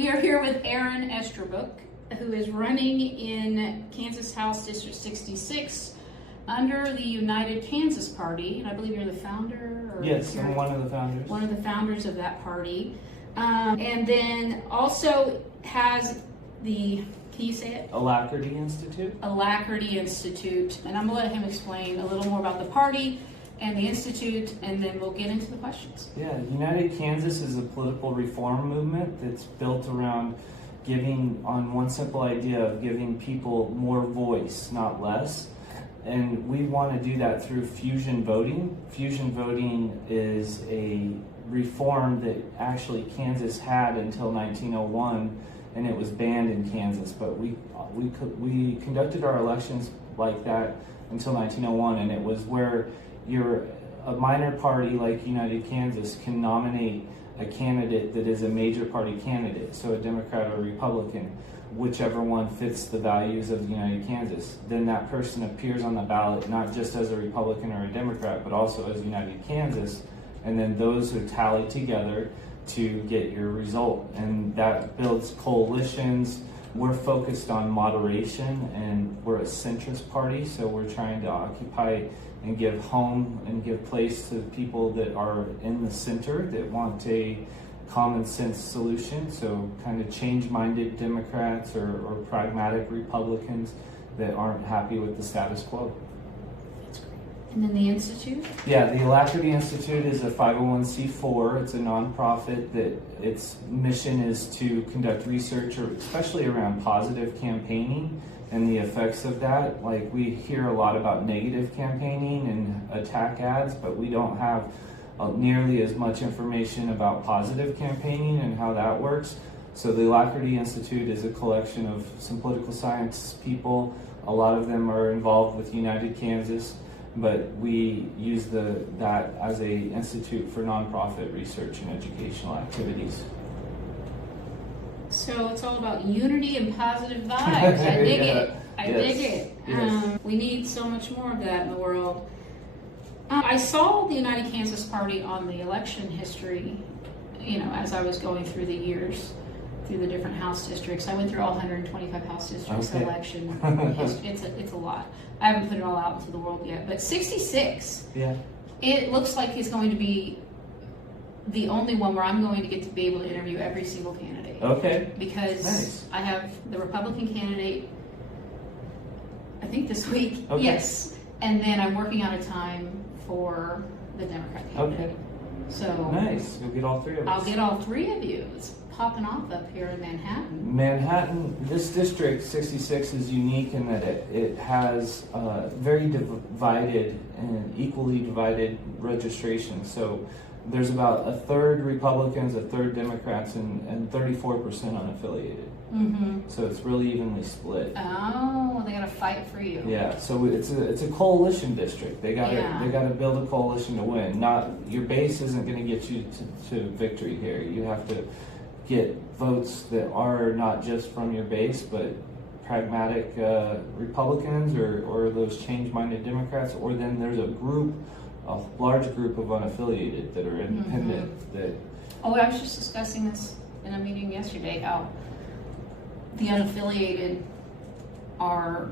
We are here with Aaron Estrabrook, who is running in Kansas House District 66 under the United Kansas Party, and I believe you're the founder? Or yes, I'm one of the founders. One of the founders of that party. And then also has the, can you say it? Alacrity Institute. Alacrity Institute. And I'm going to let him explain a little more about the party and the Institute, and then we'll get into the questions. Yeah, United Kansas is a political reform movement that's built around giving, on one simple idea of giving people more voice, not less. And we want to do that through fusion voting. Fusion voting is a reform that actually Kansas had until 1901, and it was banned in Kansas. But we conducted our elections like that until 1901, and it was where a minor party like United Kansas can nominate a candidate that is a major party candidate, so a Democrat or a Republican, whichever one fits the values of the United Kansas. Then that person appears on the ballot not just as a Republican or a Democrat, but also as United Kansas, and then those would tally together to get your result, and that builds coalitions. We're focused on moderation, and we're a centrist party, so we're trying to occupy and give home and give place to people that are in the center that want a common sense solution. So kind of change-minded Democrats or pragmatic Republicans that aren't happy with the status quo. That's great. And then the Institute? Yeah, the Alacrity Institute is a 501c4. It's a nonprofit that its mission is to conduct research, or especially around positive campaigning and the effects of that. Like, we hear a lot about negative campaigning and attack ads, but we don't have nearly as much information about positive campaigning and how that works. So the Alacrity Institute is a collection of some political science people. A lot of them are involved with United Kansas, but we use that as a institute for nonprofit research and educational activities. So it's all about unity and positive vibes. I dig it. I dig it. Yes. We need so much more of that in the world. I saw the United Kansas Party on the election history, as I was going through the years, through the different House districts. I went through all 125 House districts election. It's a lot. I haven't put it all out into the world yet, but 66. Yeah. It looks like it's going to be the only one where I'm going to get to be able to interview every single candidate. Okay. Because nice. I have the Republican candidate, I think this week. Okay. Yes. And then I'm working out a time for the Democrat candidate. Okay. So nice. You'll get all three of us. I'll get all three of you. It's popping off up here in Manhattan. Manhattan, this district 66 is unique in that it has very divided and equally divided registration. So there's about a third Republicans, a third Democrats, and 34% unaffiliated. Mm-hmm. So it's really evenly split. Oh, they got to fight for you. Yeah, so it's a coalition district. They got to build a coalition to win. Not your base isn't going to get you to victory here. You have to get votes that are not just from your base, but pragmatic Republicans or those change-minded Democrats, or then there's a large group of unaffiliated that are independent. Mm-hmm. I was just discussing this in a meeting yesterday, how the unaffiliated are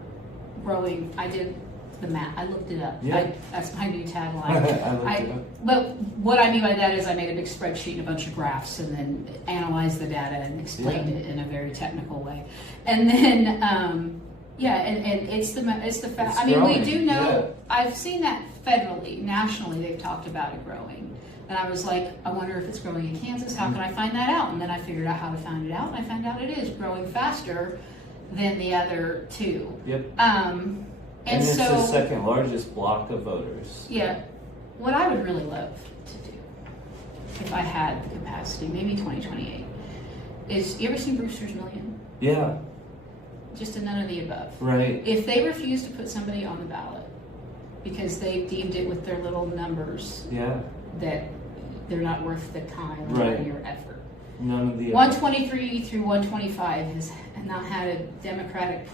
growing. I did the math. I looked it up. Yeah. That's my new tagline. I looked it up. But what I mean by that is I made a big spreadsheet and a bunch of graphs and then analyzed the data and explained it in a very technical way. And then, and it's the fact. I mean, growing. We do know. Yeah. I've seen that federally, nationally. They've talked about it growing. And I was like, I wonder if it's growing in Kansas. How can I find that out? And then I figured out how to find it out. And I found out it is growing faster than the other two. Yep. And it's so, the second largest block of voters. Yeah. What I would really love to do, if I had the capacity, maybe 2028, is, you ever seen Brewster's Million? Yeah. Just a none of the above. Right. If they refuse to put somebody on the ballot because they deemed it with their little numbers that they're not worth the time or your effort. None of the 123 through 125 has not had a Democratic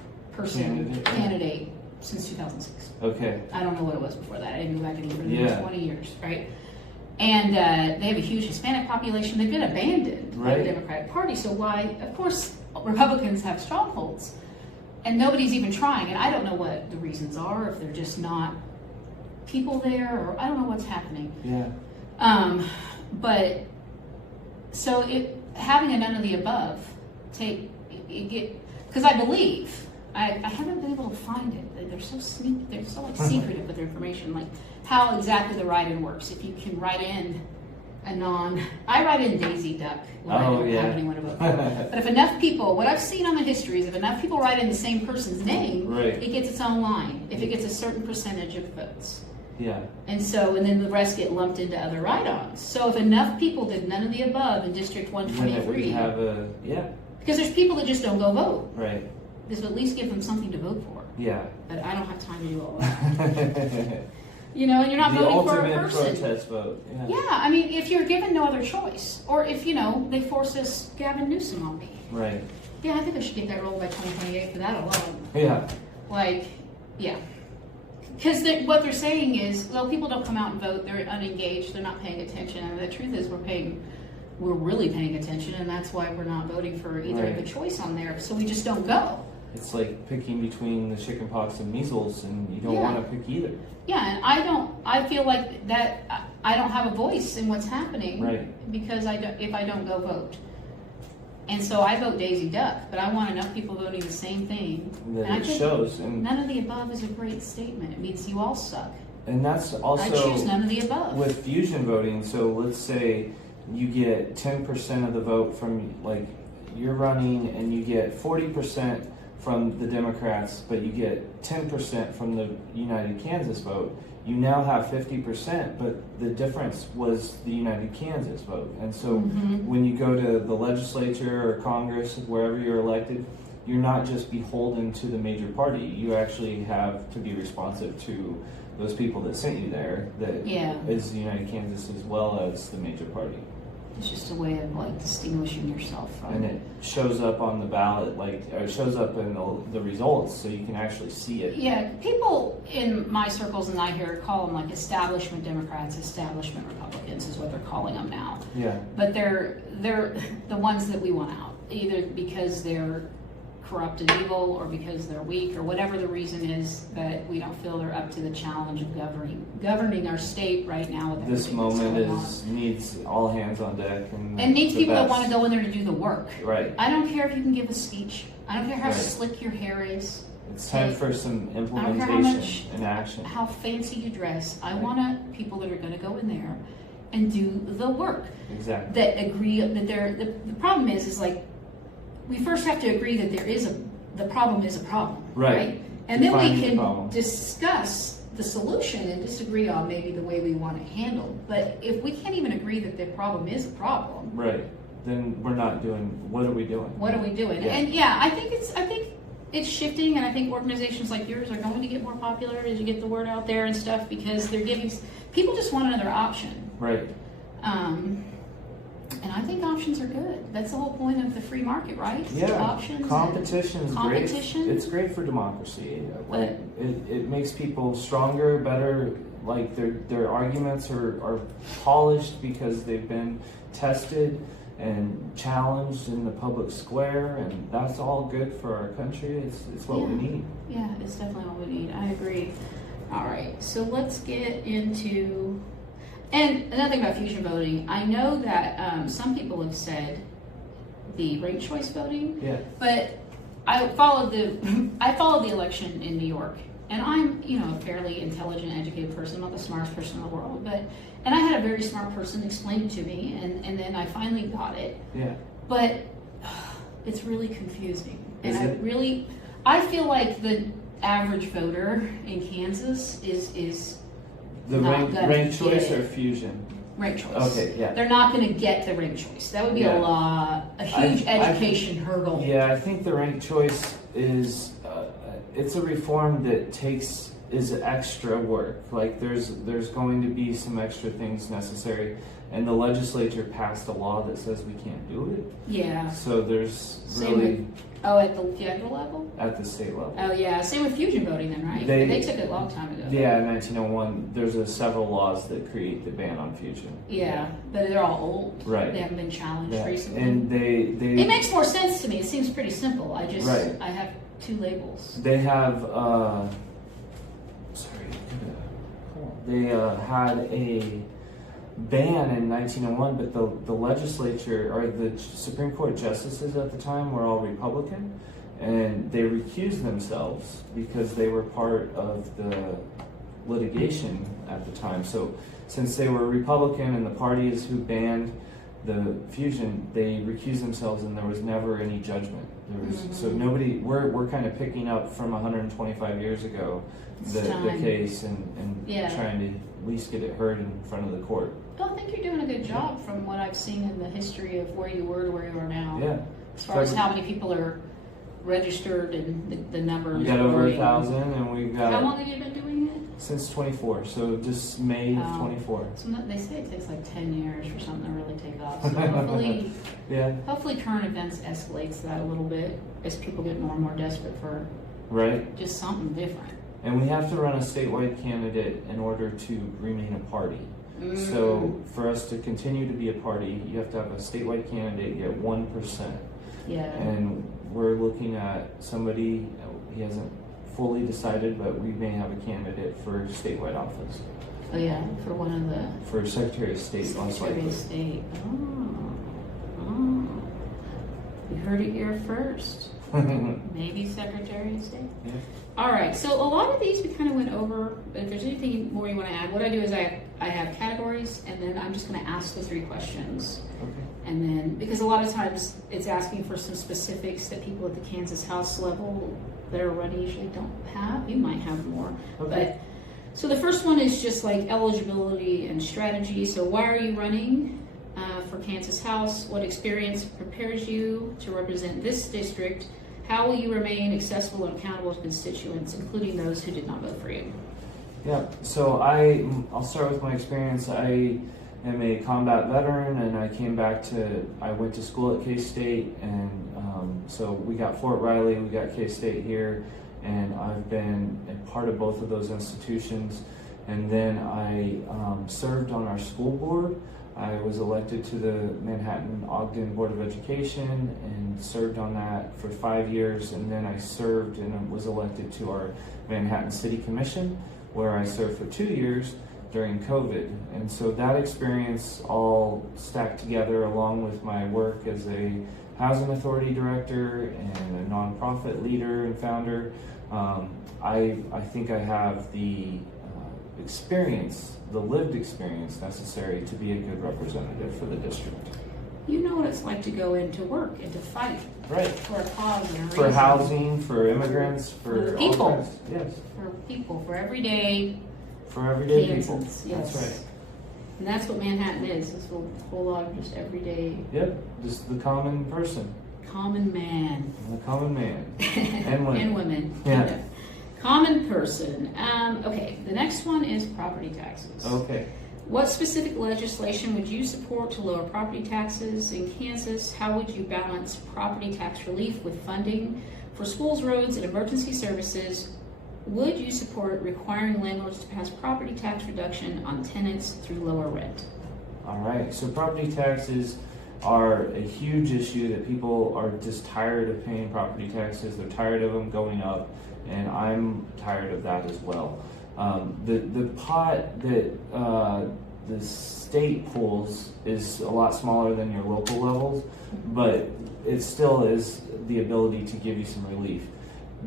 candidate since 2006. Okay. I don't know what it was before that. I didn't go back any further than 20 years, right? And they have a huge Hispanic population. They've been abandoned by the Right. Democratic Party. So why, of course, Republicans have strongholds. And nobody's even trying. And I don't know what the reasons are, if they're just not people there, or I don't know what's happening. Yeah. But so having a none of the above, because I believe, I haven't been able to find it. They're so like secretive with their information, like how exactly the write-in works. If you can write in I write in Daisy Duck when I don't have anyone to vote for. But if enough people, what I've seen on the histories, if enough people write in the same person's name, Right. it gets its own line. If it gets a certain percentage of votes. Yeah. And then the rest get lumped into other write-ons. So if enough people did none of the above in District Then it 123, would have because there's people that just don't go vote. right. This would at least give them something to vote for. Yeah. But I don't have time to do all that. You know, and you're not The voting for a ultimate person. protest vote. Yeah. Yeah, I mean, if you're given no other choice, or if, they force this Gavin Newsom on me. Right. Yeah, I think I should get that rolled by 2028 for that alone. Yeah. Like, yeah. Because what they're saying is, well, people don't come out and vote, they're unengaged, they're not paying attention. And the truth is we're really paying attention, and that's why we're not voting for either of the choice on there. So we just don't go. It's like picking between the chickenpox and measles, and you don't want to pick either. Yeah, and I feel like that I don't have a voice in what's happening. Right. Because if I don't go vote. And so I vote Daisy Duck, but I want enough people voting the same thing. That And I it think shows. And none of the above is a great statement. It means you all suck. that's also I choose none of the above. with fusion voting. So let's say you get 10% of the vote from, like, you're running and you get 40% from the Democrats, but you get 10% from the United Kansas vote. You now have 50%, but the difference was the United Kansas vote. And so when you go to the legislature or Congress, wherever you're elected, you're not just beholden to the major party. You actually have to be responsive to those people that sent you there, that is the United Kansas as well as the major party. It's just a way of like distinguishing yourself from. And it shows up on the ballot, it shows up in the results, so you can actually see it. Yeah, people in my circles and I hear call them like establishment Democrats, establishment Republicans is what they're calling them now. Yeah. But they're the ones that we want out, either because they're corrupt and evil, or because they're weak, or whatever the reason is that we don't feel they're up to the challenge of governing our state right now. With This moment going on. needs all hands on deck and needs the people that best. want to go in there to do the work. Right. I don't care if you can give a speech. I don't care how slick your hair is. It's time for some I don't care how implementation much, and action. how fancy you dress. I want people that are going to go in there and do the work. Exactly. That agree that the problem is like, we first have to agree that the problem is a problem. Right. And then we Defining the problem. can discuss the solution and disagree on maybe the way we want it handled. But if we can't even agree that the problem is a problem, Right. Then we're not doing, what are we doing? what are we doing? Yeah. And I think it's shifting, and I think organizations like yours are going to get more popular as you get the word out there and stuff, because they're giving people just want another option. Right. And I think options are good. That's the whole point of the free market, right? Yeah. Options. Competition is great. Competition. It's great for democracy. Like, But- it makes people stronger, better. Like their arguments are polished because they've been tested and challenged in the public square, and that's all good for our country. It's what we need. Yeah, it's definitely what we need. I agree. All right, so let's get into. And another thing about fusion voting, I know that some people have said the ranked choice voting, Yeah. but I followed the election in New York, and I'm a fairly intelligent, educated person. I'm not the smartest person in the world, and I had a very smart person explain it to me, and then I finally got it. Yeah. But it's really confusing, Is and it? I feel like the average voter in Kansas is The not gonna ranked choice get or fusion? ranked choice. Okay, yeah. They're not going to get the ranked choice. That would be Yeah. a huge I- education hurdle. Yeah, I think the ranked choice is it's a reform that takes is extra work. Like there's going to be some extra things necessary, and the legislature passed a law that says we can't do it. Yeah. So there's Same really with, at the federal level? at the state level. Oh yeah, same with fusion voting then, right? They took it a long time ago. Yeah, in 1901, there's several laws that create the ban on fusion. Yeah, but they're all old. Right. They haven't been challenged Yeah. recently. And It makes more sense to me. It seems pretty simple. I Right. have two labels. they have they had a ban in 1901, but the legislature or the Supreme Court justices at the time were all Republican, and they recused themselves because they were part of the litigation at the time. So since they were Republican and the parties who banned the fusion, they recused themselves, and there was never any judgment. There was so nobody. We're kind of picking up from 125 years ago the case and trying to at least get it heard in front of the court. Well, I think you're doing a good job from what I've seen in the history of where you were to where you are now. Yeah. As far as how many people are registered and the numbers. We got over 1,000, and we've got. How long have you been doing it? Since 24, so just May of 24. So they say it takes like 10 years for something to really take off. So hopefully, hopefully current events escalates that a little bit as people get more and more desperate for just something different. And we have to run a statewide candidate in order to remain a party. So for us to continue to be a party, you have to have a statewide candidate get 1%. Yeah. And we're looking at somebody, he hasn't fully decided, but we may have a candidate for statewide office. Oh yeah, for one of the... For Secretary of State. Secretary of State. Oh. You heard it here first. Maybe Secretary of State. Yeah. All right, so a lot of these we kind of went over, but if there's anything more you want to add, what I do is I have categories, and then I'm just going to ask the 3 questions. Okay. And then, because a lot of times it's asking for some specifics that people at the Kansas House level that are running usually don't have. You might have more. Okay. But so the first one is just like eligibility and strategy. So why are you running for Kansas House? What experience prepares you to represent this district? How will you remain accessible and accountable to constituents, including those who did not vote for you? Yeah, so I'll start with my experience. I am a combat veteran, and I went to school at K-State, and so we got Fort Riley, we got K-State here, and I've been a part of both of those institutions. And then I served on our school board. I was elected to the Manhattan-Ogden Board of Education and served on that for 5 years, and then I served and was elected to our Manhattan City Commission, where I served for 2 years during COVID. And so that experience all stacked together along with my work as a housing authority director and a nonprofit leader and founder. I think I have the experience, the lived experience necessary to be a good representative for the district. You know what it's like to go into work and to fight for a cause and a reason. For housing, for immigrants, for people. all kinds. Yes. For people, for everyday people. Yes. That's right. And that's what Manhattan is. It's a whole lot of just everyday. Yep. Just the common person. Common man. The common man. And women. And women. Yeah. Common person. Okay, the next one is property taxes. Okay. What specific legislation would you support to lower property taxes in Kansas? How would you balance property tax relief with funding for schools, roads, and emergency services? Would you support requiring landlords to pass property tax reduction on tenants through lower rent? All right. So property taxes are a huge issue that people are just tired of paying property taxes. They're tired of them going up, and I'm tired of that as well. The pot that the state pulls is a lot smaller than your local levels, but it still is the ability to give you some relief.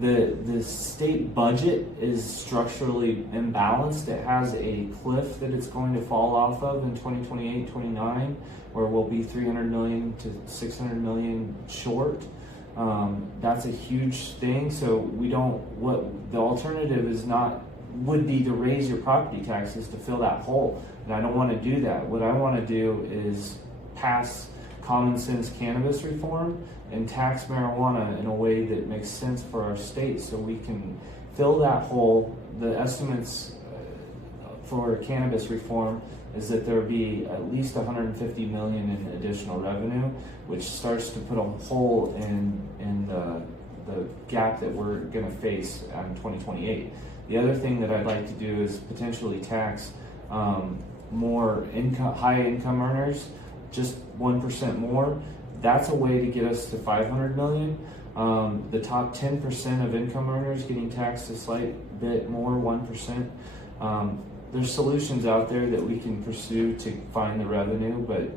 The state budget is structurally imbalanced. It has a cliff that it's going to fall off of in 2028, 29, where we'll be 300 million to 600 million short. That's a huge thing. So what the alternative would be to raise your property taxes to fill that hole. And I don't want to do that. What I want to do is pass common sense cannabis reform and tax marijuana in a way that makes sense for our state, so we can fill that hole the estimates for cannabis reform is that there will be at least 150 million in additional revenue, which starts to put a hole in the gap that we're going to face in 2028. The other thing that I'd like to do is potentially tax more high income earners, just 1% more. That's a way to get us to 500 million. The top 10% of income earners getting taxed a slight bit more, 1%. There's solutions out there that we can pursue to find the revenue, but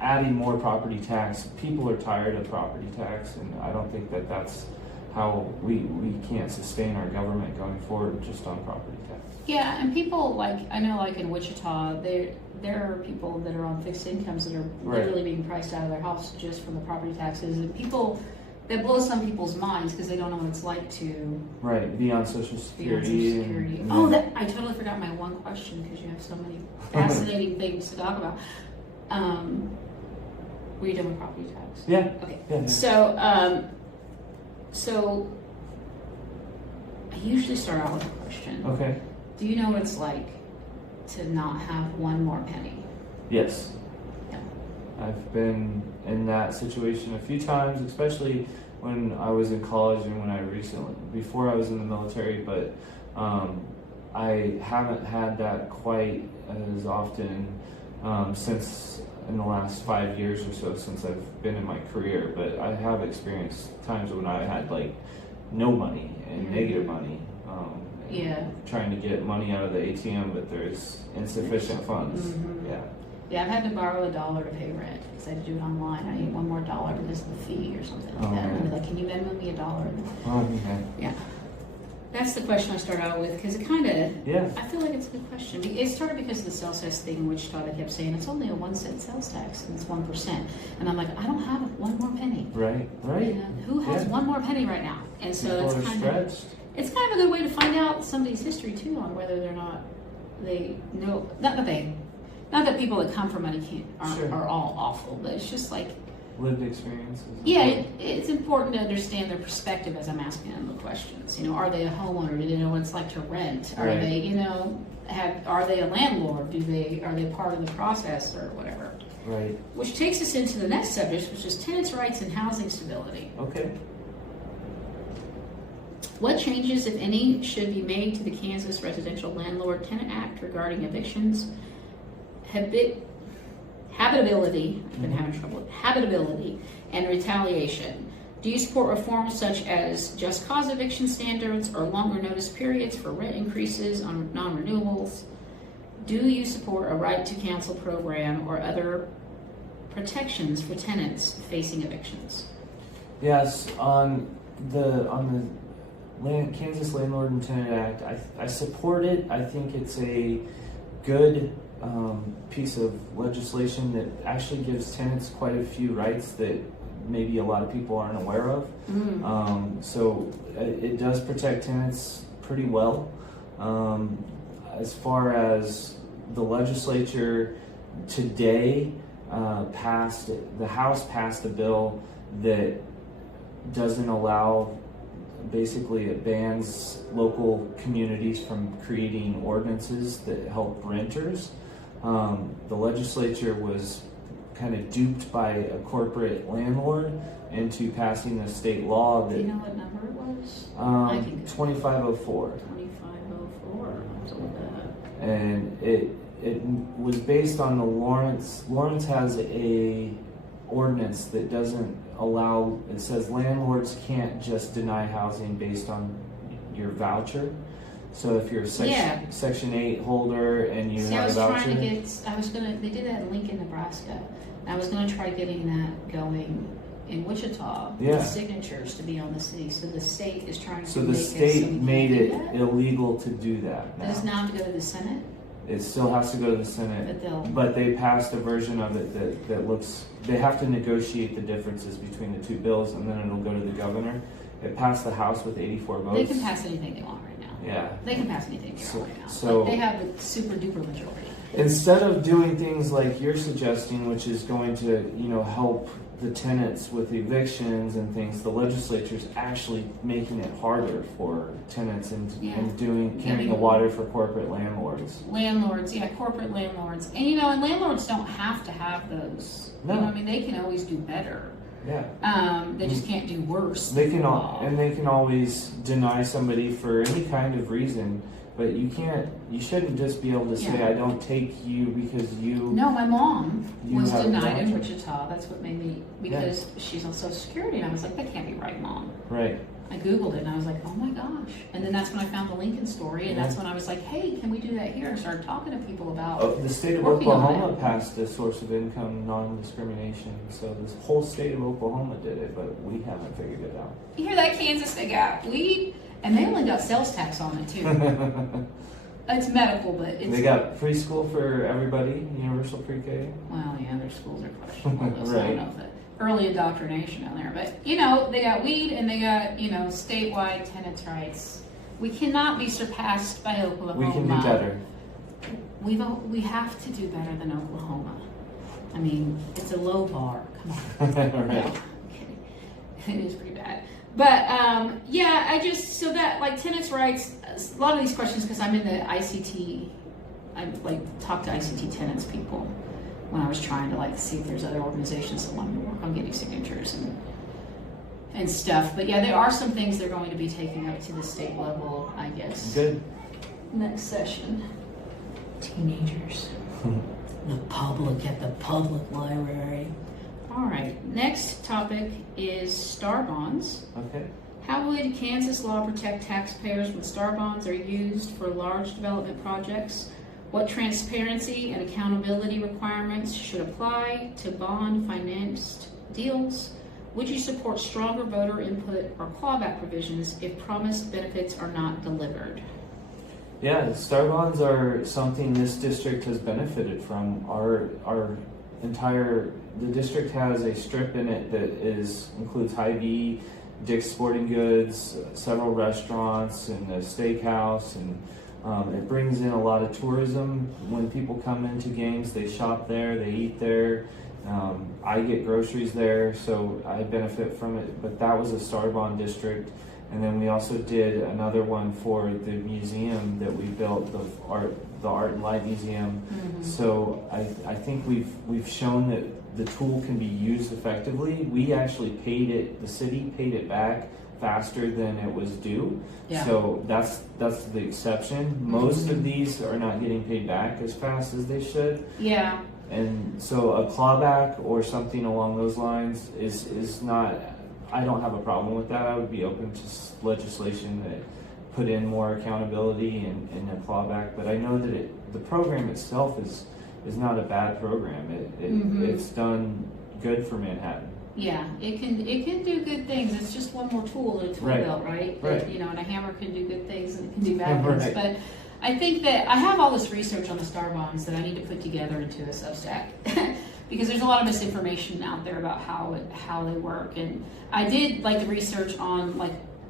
adding more property tax, people are tired of property tax, and I don't think that that's how we can't sustain our government going forward just on property tax. Yeah, and people like, I know like in Wichita, there are people that are on fixed incomes that are literally being priced out of their house just from the property taxes, and people, that blows some people's minds because they don't know what it's like to be on Social Security. I totally forgot my one question because you have so many fascinating things to talk about. Were you done with property tax? Yeah. Okay. Yeah. So I usually start out with a question. Okay. Do you know what it's like to not have one more penny? Yes. Yeah. I've been in that situation a few times, especially when I was in college and before I was in the military, but I haven't had that quite as often since in the last 5 years or so since I've been in my career, but I have experienced times when I had like no money and negative money. Trying to get money out of the ATM, but there's insufficient funds. Yeah, I've had to borrow $1 to pay rent because I had to do it online. I need one more dollar because of the fee or something like that. And I'd be like, can you Venmo me $1? Yeah. That's the question I start out with because it kind of, I feel like it's a good question. It started because of the sales tax thing in Wichita. They kept saying it's only a 1 cent sales tax and it's 1%. And I'm like, I don't have one more penny. Right. And who has one more penny right now? And so it's kind of, it's kind of a good way to find out somebody's history too on whether they're not, they know, not that people that come from money are all awful, but it's just like lived experiences. Yeah, it's important to understand their perspective as I'm asking them the questions. You know, are they a homeowner? Do they know what it's like to rent? Are they, you know, are they a landlord? Are they part of the process or whatever? Right. Which takes us into the next subject, which is tenants' rights and housing stability. Okay. What changes, if any, should be made to the Kansas Residential Landlord-Tenant Act regarding evictions, habitability, I've been having trouble with habitability, and retaliation? Do you support reforms such as just cause eviction standards or longer notice periods for rent increases on non-renewals? Do you support a right to cancel program or other protections for tenants facing evictions? Yes, on the Kansas Landlord and Tenant Act, I support it. I think it's a good piece of legislation that actually gives tenants quite a few rights that maybe a lot of people aren't aware of. So it does protect tenants pretty well. As far as the legislature today the House passed a bill that doesn't allow, basically it bans local communities from creating ordinances that help renters. The legislature was kind of duped by a corporate landlord into passing a state law that... Do you know what number it was? 2504. 2504. I'll look that up. And it was based on the Lawrence has a ordinance that doesn't allow, it says landlords can't just deny housing based on your voucher. So if you're a Section 8 holder and you have a voucher. They did that in Lincoln, Nebraska. I was going to try getting that going in Wichita with signatures to be on the city. So the state is trying to make it. So the state made it illegal to do that now. Does it now have to go to the Senate? It still has to go to the Senate, but they passed a version of it that looks, they have to negotiate the differences between the two bills and then it'll go to the governor. It passed the House with 84 votes. They can pass anything they want right now. Yeah. They can pass anything they want right now. So they have the super duper majority. Instead of doing things like you're suggesting, which is going to, help the tenants with evictions and things, the legislature's actually making it harder for tenants and carrying the water for corporate landlords. Landlords, yeah, corporate landlords. And and landlords don't have to have those. No. I mean, they can always do better. Yeah. They just can't do worse. They can always deny somebody for any kind of reason, but you shouldn't just be able to say, I don't take you because you. No, my mom was denied in voucher. Wichita. That's what made me, because she's on Social Security, and I was like, that can't be right, Mom. Right. I Googled it and I was like, oh my gosh. And then that's when I found the Lincoln story, and that's when I was like, hey, can we do that here? And started talking to people about the state of Oklahoma passed a source of income non-discrimination. So this whole state of Oklahoma did it, but we haven't figured it out. You hear that, Kansas? They got weed, and they only got sales tax on it too. It's medical, but it's... They got preschool for everybody, universal pre-K. Well, yeah, their schools are questionable. Right. So I don't know if it... early indoctrination down there, but they got weed and they got statewide tenants' rights. We cannot be surpassed by Oklahoma. We can do better. We have to do better than Oklahoma. I mean, it's a low bar. Come on. Right. No, I'm kidding. It is pretty bad. But so that like tenants' rights. A lot of these questions, because I'm in the ICT. I talk to ICT tenants people when I was trying to see if there's other organizations that want to work on getting signatures and stuff. But yeah, there are some things they're going to be taking up to the state level, I guess. Good. Next session. Teenagers. The public at the public library. All right, next topic is star bonds. Okay. How would Kansas law protect taxpayers when star bonds are used for large development projects? What transparency and accountability requirements should apply to bond-financed deals? Would you support stronger voter input or clawback provisions if promised benefits are not delivered? Yeah, star bonds are something this district has benefited from. The district has a strip in it that includes Hy-Vee, Dick's Sporting Goods, several restaurants, and a steakhouse, and it brings in a lot of tourism. When people come into games, they shop there, they eat there. I get groceries there, so I benefit from it. But that was a star bond district. And then we also did another one for the museum that we built, the Art and Light Museum. Mm-hmm. So I think we've shown that the tool can be used effectively. We actually the city paid it back faster than it was due. Yeah. So that's the exception. Mm-hmm. Most of these are not getting paid back as fast as they should. Yeah. And so a clawback or something along those lines is not, I don't have a problem with that. I would be open to legislation that put in more accountability and a clawback, but I know that the program itself is not a bad program. It's done good for Manhattan. Yeah, it can do good things. It's just one more tool in the tool belt, right? Right. And a hammer can do good things and it can do bad things. But I think that I have all this research on the star bonds that I need to put together into a Substack because there's a lot of misinformation out there about how they work. And I did the research on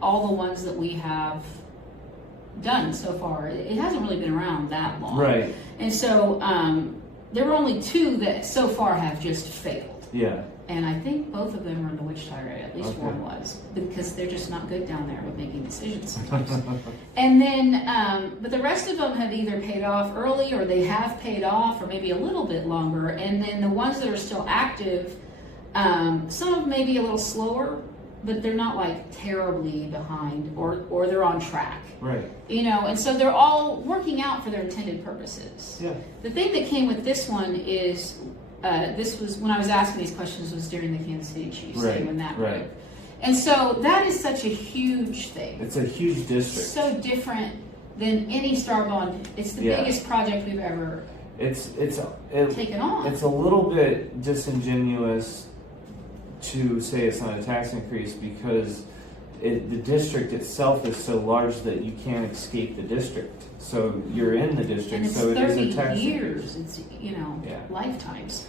all the ones that we have done so far. It hasn't really been around that long. Right. And so there were only 2 that so far have just failed. Yeah. And I think both of them are in the Wichita area, at least one was, because they're just not good down there with making decisions sometimes. And then, but the rest of them have either paid off early or they have paid off or maybe a little bit longer. And then the ones that are still active, some of them may be a little slower, but they're not terribly behind or they're on track. Right. And so they're all working out for their intended purposes. Yeah. The thing that came with this one is, this was when I was asking these questions was during the Kansas City Chiefs game when that broke. And so that is such a huge thing. It's a huge district. So different than any star bond. It's the biggest project we've ever taken on. It's a little bit disingenuous to say it's not a tax increase because the district itself is so large that you can't escape the district. So you're in the district, and it's so it is a 30 tax years. increase. It's lifetimes.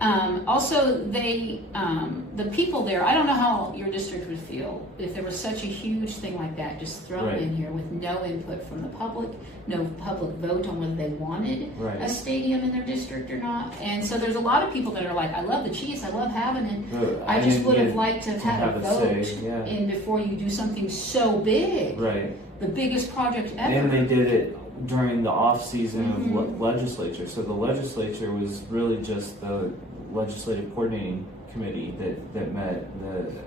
Also, the people there, I don't know how your district would feel if there was such a huge thing like that just thrown Right. in here with no input from the public, no public vote on whether they wanted Right. a stadium in their district or not. And so there's a lot of people that are like, I love the Chiefs, I love having it. I just would have liked to have had a vote say, yeah. in before you do something so big, Right. the biggest project ever. And they did it during the off season Mhm. of legislature. So the legislature was really just the legislative coordinating committee that met.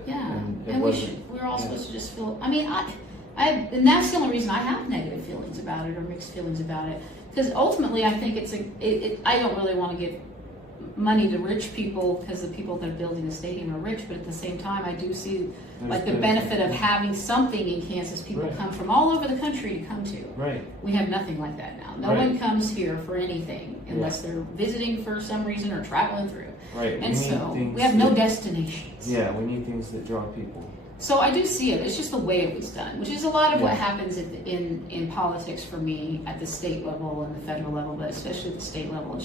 Yeah, and it and we're all yeah. supposed to just feel. I mean, and that's the only reason I have negative feelings about it or mixed feelings about it. Because ultimately, I think I don't really want to give money to rich people because the people that are building the stadium are rich. But at the same time, I do see like the benefit of having something in Kansas. People Right. come from all over the country to come to. Right. We have nothing like that now. No Right. one comes here for anything unless they're visiting for some reason or traveling through. Right. And need so things we have no that- destinations. Yeah, we need things that draw people. So I do see it. It's just the way it was done, which is a lot of what Yeah. happens in politics for me at the state level and the federal level, but especially at the state level.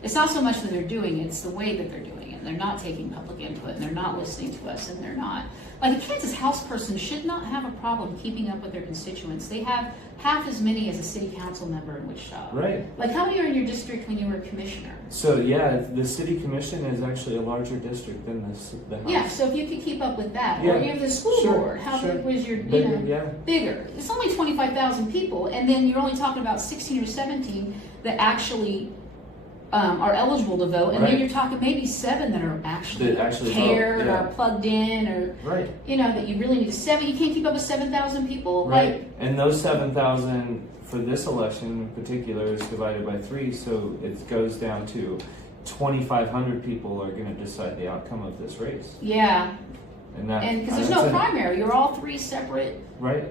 It's not so much that they're doing it, it's the way that they're doing it. They're not taking public input and they're not listening to us and they're not. Like a Kansas House person should not have a problem keeping up with their constituents. They have half as many as a city council member in Wichita. Right. Like how many are in your district when you were a commissioner? So yeah, the city commission is actually a larger district than the house. Yeah, so if you could keep up with that, Yeah, or you have the school sure, board, how sure. big was your, Bigger, yeah. bigger. It's only 25,000 people, and then you're only talking about 16 or 17 that actually are eligible to vote, and Right. then you're talking maybe 7 that are actually, That actually care vote, yeah. or plugged in, or Right. that you really need 7. You can't keep up with 7,000 people. Right. And those 7,000 for this election in particular is divided by 3, so it goes down to 2,500 people are going to decide the outcome of this race. Yeah, And because there's no primary. You're all 3 separate right.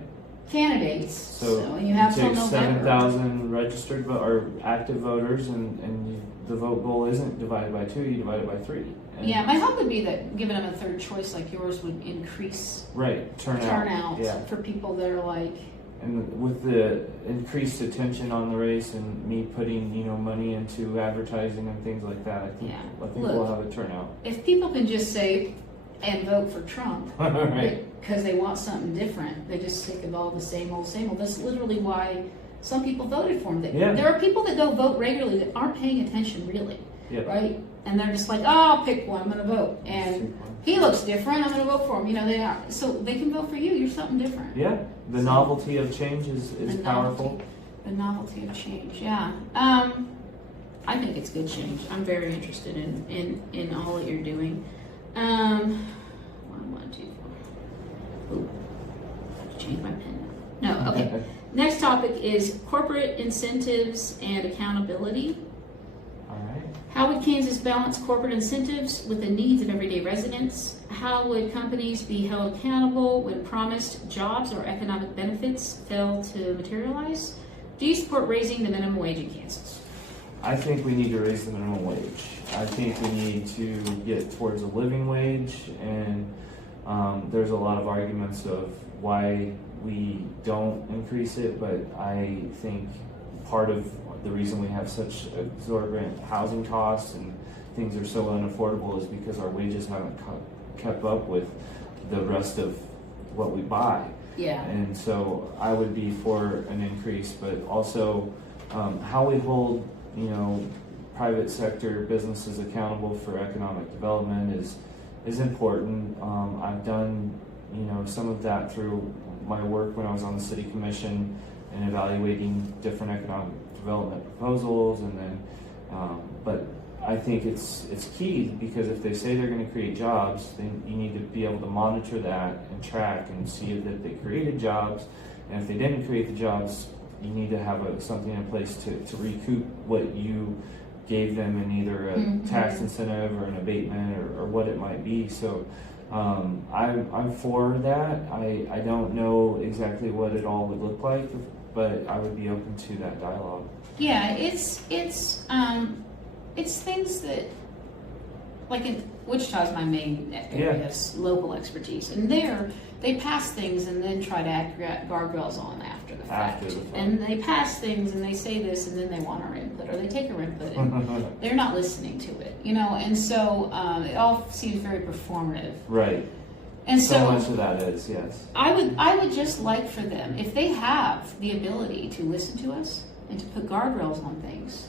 candidates, So and you have till take November. 7,000 registered or active voters, and the vote goal isn't divided by 2, you divide it by 3. And Yeah, my hope would be that giving them a third choice like yours would increase Right. Turnout. Yeah. for people that are like, And with the increased attention on the race and me putting, money into advertising and things like that, I think Yeah. we'll Look. have a turnout. if people can just say and vote for Trump Right. because they want something different, they just sick of all the same old, same old. That's literally why some people voted for him. Yeah. There are people that go vote regularly that aren't paying attention really, Yeah. right? And they're just like, oh, I'll pick one, I'm going to vote. And he looks different, I'm going to vote for him. They are. So they can vote for you, you're something different. Yeah. The novelty of change is The powerful. The novelty of change, yeah. I think it's good change. I'm very interested in all that you're doing. What I want to do. Ooh, I have to change my pen now. No, okay. Next topic is corporate incentives and accountability. All right. How would Kansas balance corporate incentives with the needs of everyday residents? How would companies be held accountable when promised jobs or economic benefits fail to materialize? Do you support raising the minimum wage in Kansas? I think we need to raise the minimum wage. I think we need to get towards a living wage, and there's a lot of arguments of why we don't increase it, but I think part of the reason we have such exorbitant housing costs and things are so unaffordable is because our wages haven't kept up with the rest of what we buy. Yeah. And so I would be for an increase, but also how we hold, private sector businesses accountable for economic development is important. I've done, some of that through my work when I was on the city commission and evaluating different economic development proposals, and then, but I think it's key because if they say they're going to create jobs, then you need to be able to monitor that and track and see that they created jobs. And if they didn't create the jobs, you need to have something in place to recoup what you gave them in either a tax incentive or an abatement or what it might be. So I'm for that. I don't know exactly what it all would look like, but I would be open to that dialogue. Yeah, it's things that like in Wichita's my main area of local expertise, and there they pass things and then try to add guardrails on after the fact. And they pass things and they say this and then they want our input, or they take our input and they're not listening to it, you know. And so it all seems very performative. Right. And so much of that is, yes. I would just like for them, if they have the ability to listen to us and to put guardrails on things,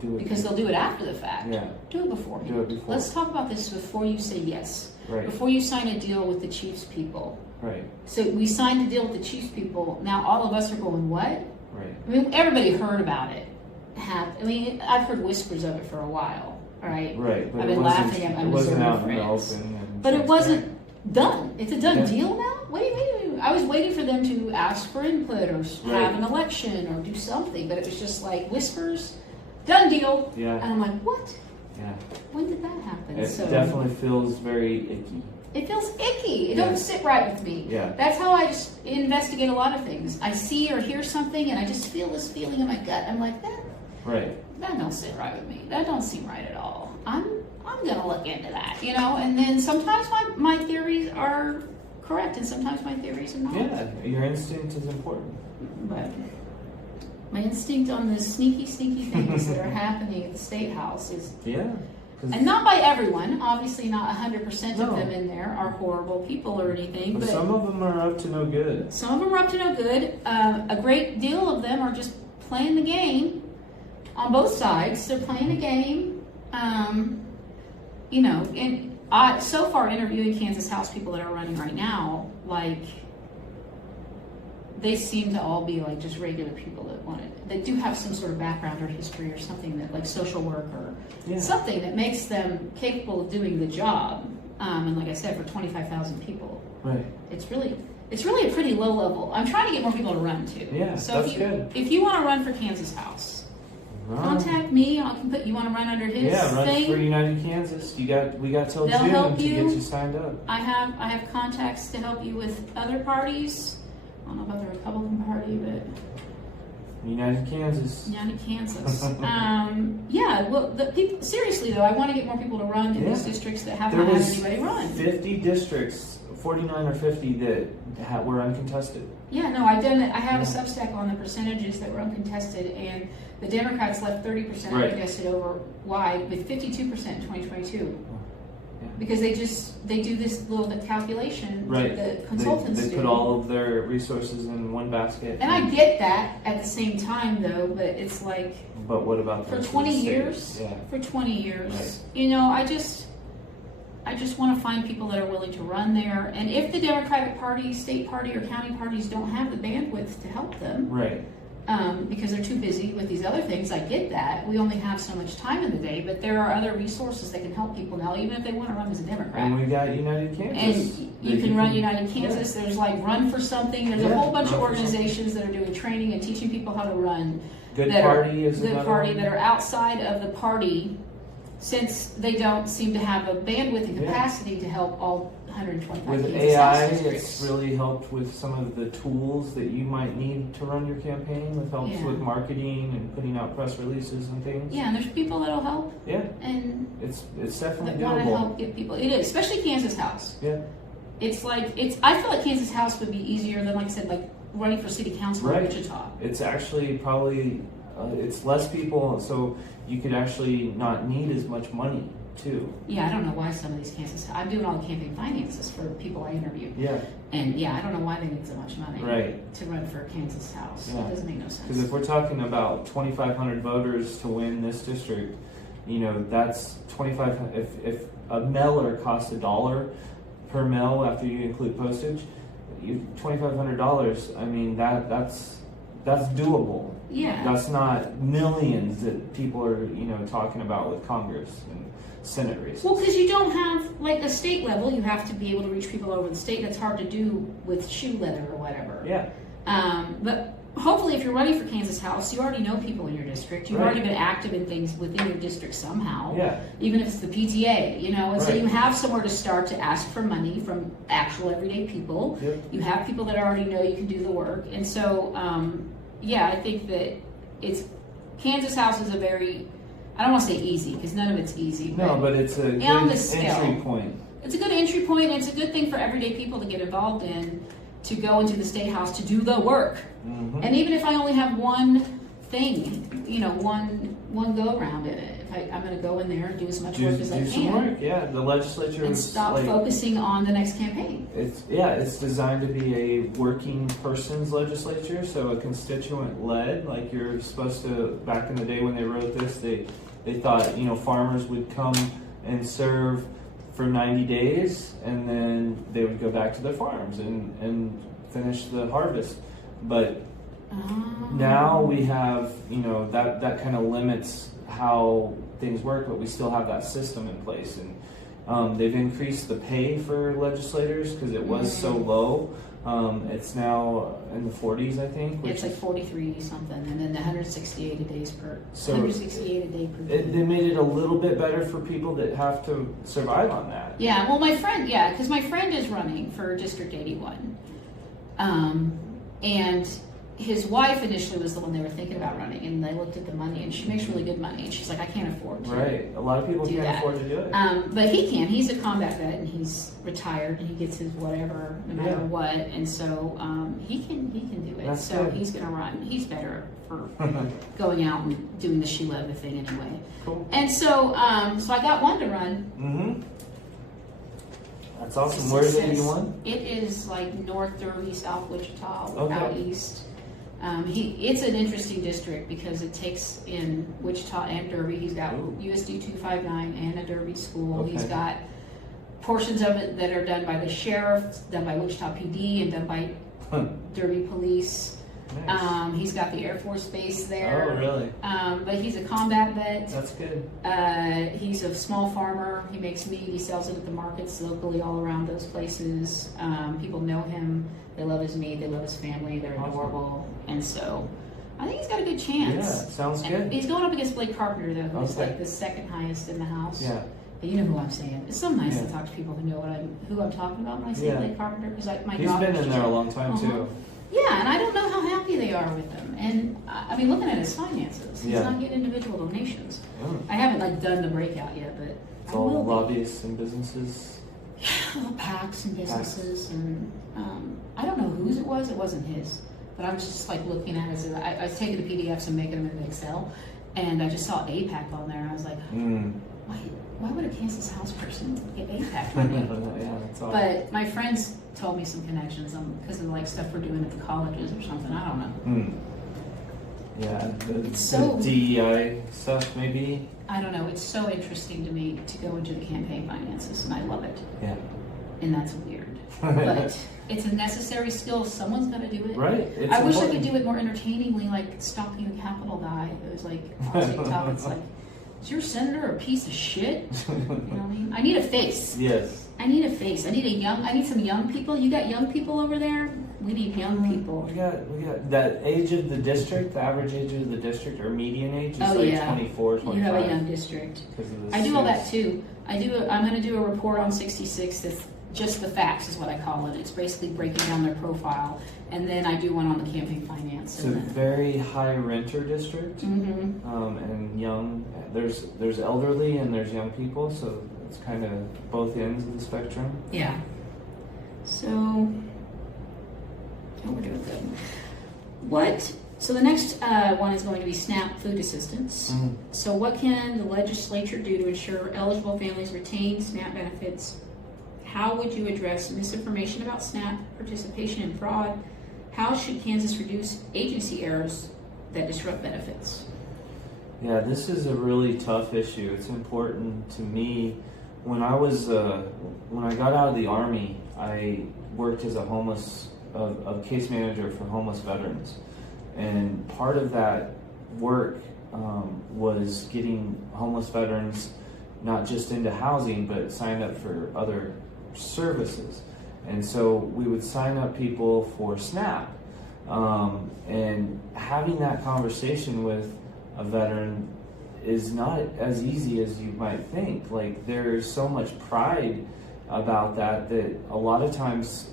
do it. Because they'll do it after the fact. Yeah. Do it before. Do it before. Let's talk about this before you say yes. Right. Before you sign a deal with the Chiefs people. Right. So we signed a deal with the Chiefs people. Now all of us are going, what? Right. I mean, everybody heard about it. I've heard whispers of it for a while. All right. Right. But I've been laughing at my Missouri friends. But it wasn't done. It's a done deal now. Wait. I was waiting for them to ask for input or have an election or do something, but it was just like whispers. Done deal. Yeah. And I'm like, what? Yeah. When did that happen? It definitely feels very icky. It feels icky. It doesn't sit right with me. Yeah. That's how I just investigate a lot of things. I see or hear something and I just feel this feeling in my gut. I'm like, that don't sit right with me. That don't seem right at all. I'm gonna look into that, you know. And then sometimes my theories are correct and sometimes my theories are not. Yeah, your instinct is important. But my instinct on the sneaky things that are happening at the State House is and not by everyone. Obviously, not 100% of them in there are horrible people or anything. But some of them are up to no good. Some of them are up to no good. A great deal of them are just playing the game on both sides. They're playing a game. You know, and so far interviewing Kansas House people that are running right now, like they seem to all be like just regular people that do have some sort of background or history or something that like social work or something that makes them capable of doing the job. And like I said, for 25,000 people, it's really a pretty low level. I'm trying to get more people to run too. Yeah, so if you want to run for Kansas House, contact me. I can put you want to run under his run thing. for United Kansas. We got till They'll June help to you. get you signed up. I have contacts to help you with other parties. I don't know about the Republican Party, but United Kansas. Well, the people. Seriously though, I want to get more people to run in these districts that haven't had anybody run. 50 districts, 49 or 50 that were uncontested. Yeah, no, I've done it. I have a Substack on the percentages that were uncontested, and the Democrats left 30% uncontested over wide, with 52% in 2022. Because they do this little calculation that the consultants they put all of their resources in one basket. And I get that at the same time though, but it's like. But what about for 20 years? Yeah. For 20 years, you know, I just want to find people that are willing to run there. And if the Democratic Party, state party, or county parties don't have the bandwidth to help them, because they're too busy with these other things, I get that. We only have so much time in the day, but there are other resources that can help people now, even if they want to run as a Democrat. And we got United Kansas. And you can run United Kansas. There's like Run for Something. There's a whole bunch of organizations that are doing training and teaching people how to run. Good Party that are outside of the party, since they don't seem to have a bandwidth and capacity to help all 125 with Kansas AI, House districts. it's really helped with some of the tools that you might need to run your campaign. It helps with marketing and putting out press releases and things. Yeah, and there's people that'll help. Yeah, and it's definitely that want to doable. help get people. It is, especially Kansas House. Yeah, it's like I feel like Kansas House would be easier than, like I said, like running for city council in Wichita. It's actually probably it's less people, so you could actually not need as much money too. Yeah, I don't know why some of these Kansas. I'm doing all the campaign finances for people I interview. Yeah. And I don't know why they need so much money to run for Kansas House. Yeah. It doesn't make no sense. Because if we're talking about 2,500 voters to win this district, you know, that's 2,500. If a mailer costs $1 per mail after you include postage, $2,500. I mean that's doable. Yeah. That's not millions that people are talking about with Congress and Senate races. Well, because you don't have, like, a state level, you have to be able to reach people over the state. That's hard to do with shoe leather or whatever. Yeah. But hopefully if you're running for Kansas House, you already know people in your district. You've already been active in things within your district somehow. Yeah. Even if it's the PTA, and so you have somewhere to start to ask for money from actual everyday people. Yep. You have people that already know you can do the work. And so, I think that Kansas House is I don't want to say easy, because none of it's easy. No, but it's a good on the scale, entry point. It's a good entry point, and it's a good thing for everyday people to get involved in, to go into the State House to do the work. Mm-hmm. And even if I only have one thing, you know, one go around in it, if I'm going to go in there and do as much work as I do some can. work, yeah. The legislature And is stop focusing on the next campaign. It's designed to be a working person's legislature, so a constituent led. Like you're supposed to. Back in the day when they wrote this, they thought, you know, farmers would come and serve for 90 days, and then they would go back to their farms and finish the harvest. But now we have, you know, that kind of limits how things work, but we still have that system in place. And they've increased the pay for legislators because it was so low. It's now in the 40s, I think. It's like 43 something, and then 168 days per. So 168 a day per. They made it a little bit better for people that have to survive on that. Yeah, well, my friend, because my friend is running for District 81, and his wife initially was the one they were thinking about running, and they looked at the money, and she makes really good money, and she's like, I can't afford to. Right, a lot of people do can't that. afford to do it. But he can. He's a combat vet, and he's retired, and he gets his whatever, no matter what, and so he can do it. That's so good. he's gonna run. He's better for going out and doing the shoe leather thing anyway. Cool. And so, so I got one to run. Mm-hmm. That's awesome. Where is it you won? It is like North Derby, South Wichita, Okay. out east. It's an interesting district because it takes in Wichita and Derby. He's got USD 259 and a Derby school. Okay. He's got portions of it that are done by the sheriff, done by Wichita PD, and done by Derby police. Nice. He's got the Air Force Base there. Oh, really? But he's a combat vet. That's good. He's a small farmer. He makes meat. He sells it at the markets locally all around those places. People know him. They love his meat. They love his family. They're adorable. And so I think he's got a good chance. Yeah, sounds And good. he's going up against Blake Carpenter, though, who's Okay. like the second highest in the House. Yeah. But you know who I'm saying. It's so nice Yeah. to talk to people who know who I'm talking about when I say Yeah. Blake Carpenter, because like my He's daughter. been in there a long time, too. Yeah, and I don't know how happy they are with him. And I mean, looking at his finances, he's Yeah. not getting individual donations. Oh. I haven't like done the breakout yet, but It's I all will be. lobbyists and businesses. Little PACs and businesses, and I don't know whose it was. It wasn't his, but I was just like looking at it. I was taking the PDFs and making them into Excel, and I just saw APAC on there. And I was like, why would a Kansas House person get APAC money? Yeah, that's all. But my friends told me some connections because of like stuff we're doing at the colleges or something. I don't know. Yeah, the So- DEI stuff, maybe. I don't know. It's so interesting to me to go into the campaign finances, and I love it. Yeah. And that's weird, but it's a necessary skill. Someone's got to do it. Right. It's I wish I important. could do it more entertainingly, like stalking a Capitol guy. It was like on TikTok. It's like, is your senator a piece of shit? You know what I mean? I need a face. Yes. I need a face. I need some young people. You got young people over there? We need young people. We got that age of the district, the average age of the district, or median age is Oh, like yeah. 24, 25. You have a young district. because of the I do all that states. too. I'm going to do a report on 66 that's just the facts is what I call it. It's basically breaking down their profile. And then I do one on the campaign finance. It's a very high renter district, Mm-hmm. and young. There's elderly and there's young people, so it's kind of both ends of the spectrum. Yeah. So, we're doing good. So the next one is going to be SNAP food assistance. So what can the legislature do to ensure eligible families retain SNAP benefits? How would you address misinformation about SNAP, participation in fraud? How should Kansas reduce agency errors that disrupt benefits? Yeah, this is a really tough issue. It's important to me. When I got out of the Army, I worked as a case manager for homeless veterans, and part of that work was getting homeless veterans not just into housing, but signed up for other services. And so we would sign up people for SNAP, and having that conversation with a veteran is not as easy as you might think. Like, there's so much pride about that a a lot of times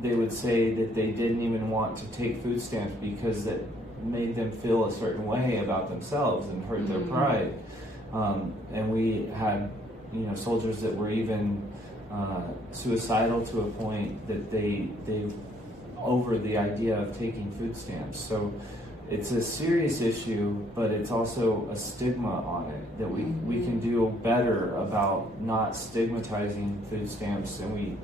they would say that they didn't even want to take food stamps because that made them feel a certain way about themselves and hurt their pride. And we had, soldiers that were even suicidal to a point that they over the idea of taking food stamps. So it's a serious issue, but it's also a stigma on it that we can do better about not stigmatizing food stamps, and we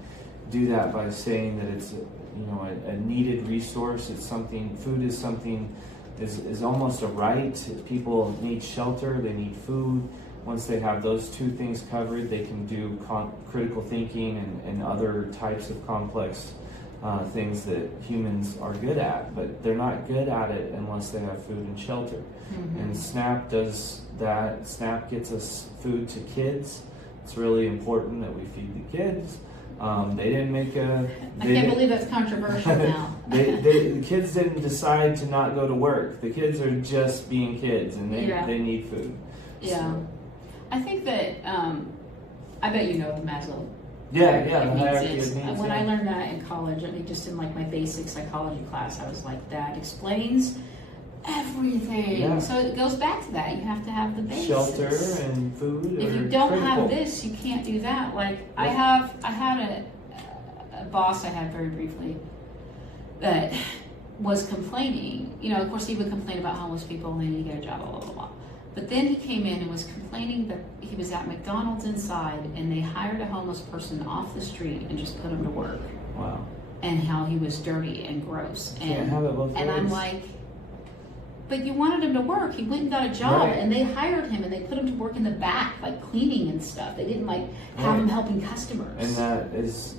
do that by saying that it's a needed resource. It's something. Food is something is almost a right. People need shelter. They need food. Once they have those two things covered, they can do critical thinking and other types of complex things that humans are good at, but they're not good at it unless they have food and shelter. And SNAP does that. SNAP gets us food to kids. It's really important that we feed the kids. They didn't make a... I can't believe that's controversial now. The kids didn't decide to not go to work. The kids are just being kids, and they need food. Yeah. So. I think that, I bet you know the Maslow. Yeah, the hierarchy of needs. When I learned that in college, just in like my basic psychology class, I was like, that explains everything. Yeah. So it goes back to that. You have to have the basics. Shelter and food. If you don't have this, you can't do that. Like I had a boss I had very briefly that was complaining. Of course he would complain about homeless people and they need to get a job, blah, blah, blah, blah. But then he came in and was complaining that he was at McDonald's inside and they hired a homeless person off the street and just put him to work. Wow. And how he was dirty and gross. Can't have it both ways. And I'm like, but you wanted him to work. He went and got a job, right. And they hired him and they put him to work in the back, like cleaning and stuff. They didn't have him helping customers. And that is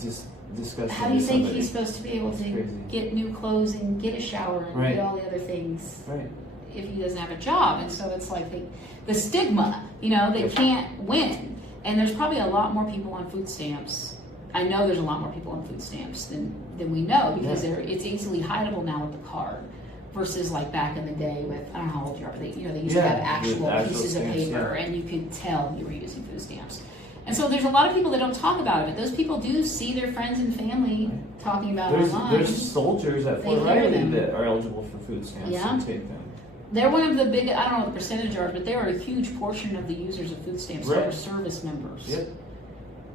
just disgusting. How do you think he's supposed to be able to get new clothes and get a shower and get all the other things? Right. If he doesn't have a job. And so it's like the stigma, they can't win. And there's probably a lot more people on food stamps. I know there's a lot more people on food stamps than we know, because it's easily hideable now with the card versus like back in the day with, I don't know how old you are, they used to have actual pieces of paper and you could tell you were using food stamps. And so there's a lot of people that don't talk about it, but those people do see their friends and family talking about it online. There's soldiers at Fort Riley that are eligible for food stamps and take them. They're one of the big, I don't know what the percentage are, but they are a huge portion of the users of food stamps are service members. Yep.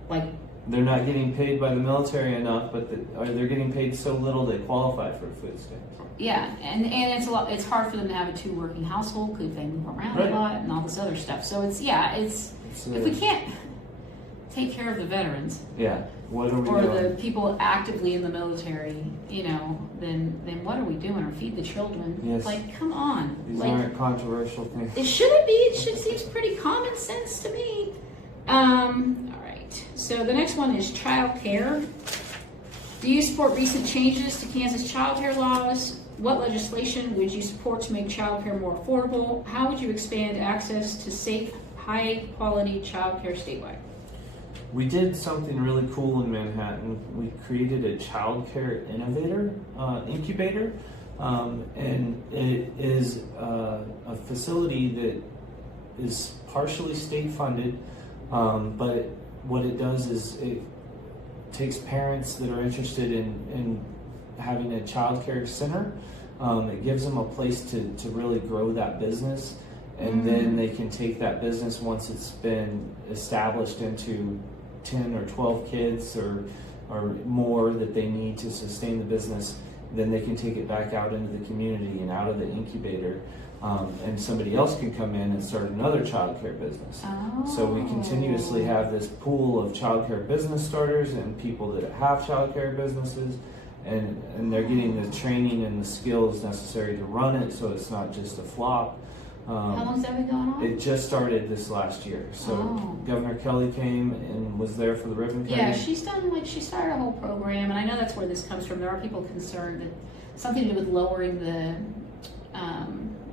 Like, they're not getting paid by the military enough, but they're getting paid so little they qualify for food stamps. Yeah, and it's hard for them to have a 2 working household because they move around a lot and all this other stuff. So it's if we can't take care of the veterans, what are we or doing? the people actively in the military, then what are we doing? Or feed the children? Yes. Like, come on. These aren't controversial things. It shouldn't be. It seems pretty common sense to me. All right. So the next one is child care. Do you support recent changes to Kansas child care laws? What legislation would you support to make child care more affordable? How would you expand access to safe, high-quality child care statewide? We did something really cool in Manhattan. We created a child care incubator, and it is a facility that is partially state funded, but what it does is it takes parents that are interested in having a child care center. It gives them a place to really grow that business, and then they can take that business once it's been established into 10 or 12 kids or more that they need to sustain the business. Then they can take it back out into the community and out of the incubator, and somebody else can come in and start another child care business. So we continuously have this pool of child care business starters and people that have child care businesses, and they're getting the training and the skills necessary to run it, so it's not just a flop. How long's that been going on? It just started this last year. So Governor Kelly came and was there for the ribbon cutting. Yeah, she started a whole program, and I know that's where this comes from. There are people concerned that something to do with lowering the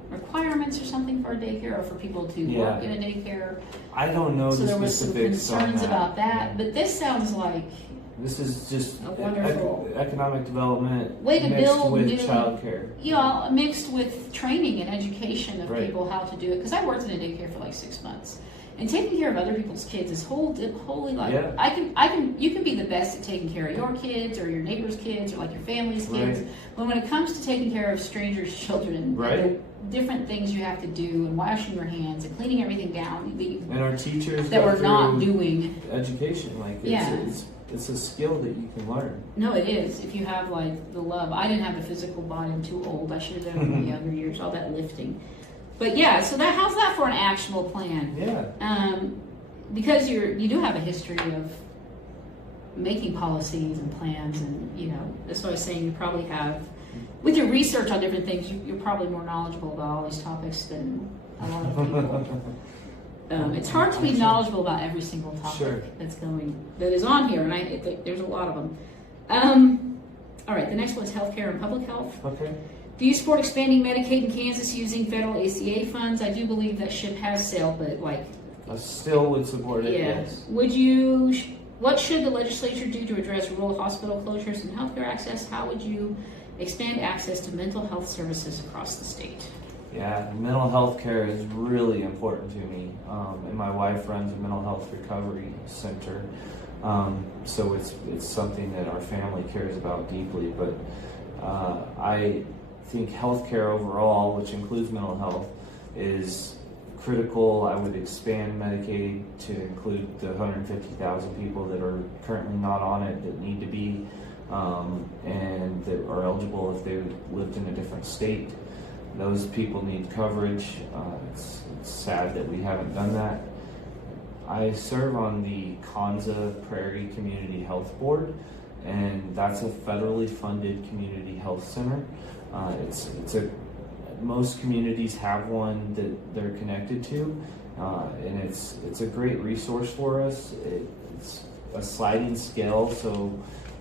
requirements or something for a daycare, or for people to work in a daycare. I don't know the specifics. So there was some concerns about that, but this sounds like this is just a wonderful economic development way to build with new childcare. Mixed with training and education of people how to do it. Because I worked in a daycare for like 6 months, And taking care of other people's kids is wholly like, Yeah. you can be the best at taking care of your kids or your neighbor's kids or like your family's kids. Right. But when it comes to taking care of strangers' children, Right. different things you have to do, and washing your hands and cleaning everything down And our teachers that go we're not through doing. education. Like it's a skill that you can learn. No, it is. If you have like the love. I didn't have the physical body. I'm too old. I should have done it in the younger years, all that lifting. But yeah, so how's that for an actionable plan? Yeah. Because you do have a history of making policies and plans, and that's what I was saying. You probably have, with your research on different things, you're probably more knowledgeable about all these topics than a lot of people. It's hard to be knowledgeable about every single topic that is on here, and there's a lot of them. All right, the next one is healthcare and public health. Okay. Do you support expanding Medicaid in Kansas using federal ACA funds? I do believe that ship has sailed, but I still would support it. yeah. Yes. What should the legislature do to address rural hospital closures and healthcare access? How would you expand access to mental health services across the state? Yeah, mental health care is really important to me, and my wife runs a mental health recovery center, so it's something that our family cares about deeply. But I think healthcare overall, which includes mental health, is critical. I would expand Medicaid to include the 150,000 people that are currently not on it that need to be, and that are eligible if they lived in a different state. Those people need coverage. It's sad that we haven't done that. I serve on the Kanza Prairie Community Health Board, and that's a federally funded community health center. Most communities have one that they're connected to, and it's a great resource for us. It's a sliding scale, so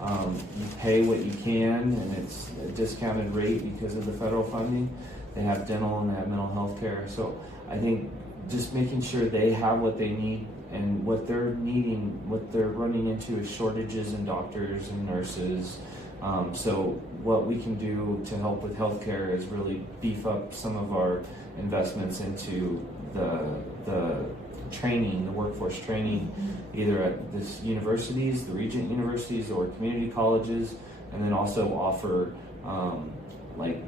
you pay what you can, and it's a discounted rate because of the federal funding. They have dental and they have mental health care. So I think just making sure they have what they need, and what they're needing, what they're running into is shortages in doctors and nurses. So what we can do to help with healthcare is really beef up some of our investments into the training, the workforce training, either at this universities, the Regent universities, or community colleges, and then also offer like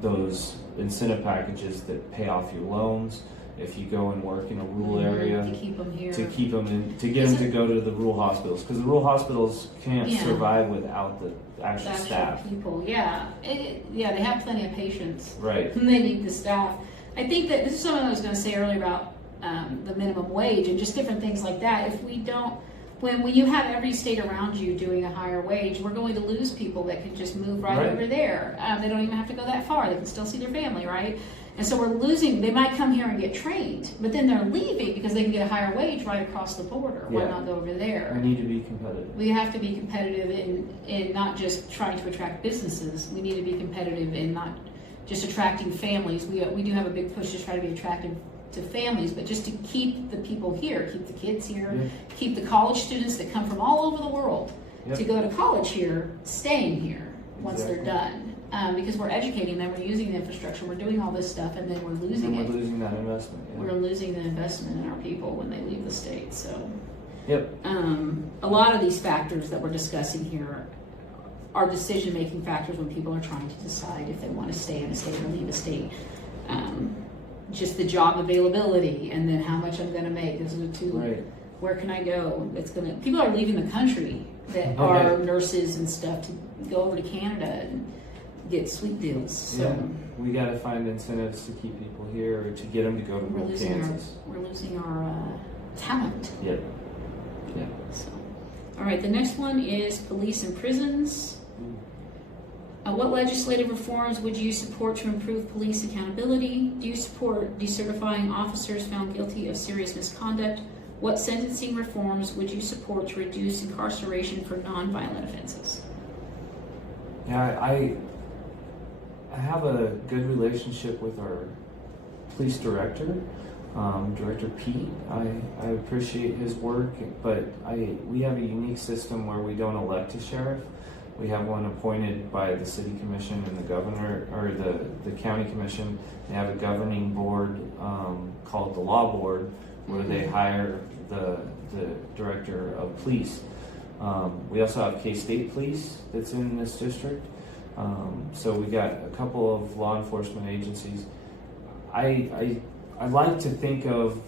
those incentive packages that pay off your loans if you go and work in a rural area, to keep them here, to keep them in, to get them to go to the rural hospitals, because the rural hospitals can't survive without the actual staff. People, they have plenty of patients. Right. They need the staff. I think that this is something I was going to say earlier about the minimum wage and just different things like that. If we don't, when you have every state around you doing a higher wage, we're going to lose people that can just move right over there. They don't even have to go that far. They can still see their family, right? And so we're losing. They might come here and get trained, but then they're leaving because they can get a higher wage right across the border. Why not go over there? We need to be competitive. We have to be competitive in not just trying to attract businesses. We need to be competitive in not just attracting families. We do have a big push to try to be attractive to families, but just to keep the people here, keep the kids here, keep the college students that come from all over the world to go to college here, staying here once they're done. Because we're educating them, we're using the infrastructure, we're doing all this stuff, and then we're losing it. We're losing that investment. Yeah. We're losing the investment in our people when they leave the state. So, a lot of these factors that we're discussing here are decision-making factors when people are trying to decide if they want to stay in a state or leave a state. Just the job availability, and then how much I'm going to make. Those are the two. Right. Where can I go? People are leaving the country that are nurses and stuff to go over to Canada and get sweet deals. So we got to find incentives to keep people here, or to get them to go to rural Kansas. We're losing our talent. Yeah. So, all right. The next one is police and prisons. What legislative reforms would you support to improve police accountability? Do you support decertifying officers found guilty of serious misconduct? What sentencing reforms would you support to reduce incarceration for nonviolent offenses? Yeah, I have a good relationship with our police director, Director Pete. I appreciate his work, but we have a unique system where we don't elect a sheriff. We have one appointed by the city commission and the governor, or the county commission. They have a governing board called the law board, where they hire the director of police. We also have K-State Police that's in this district. So we got a couple of law enforcement agencies. I like to think of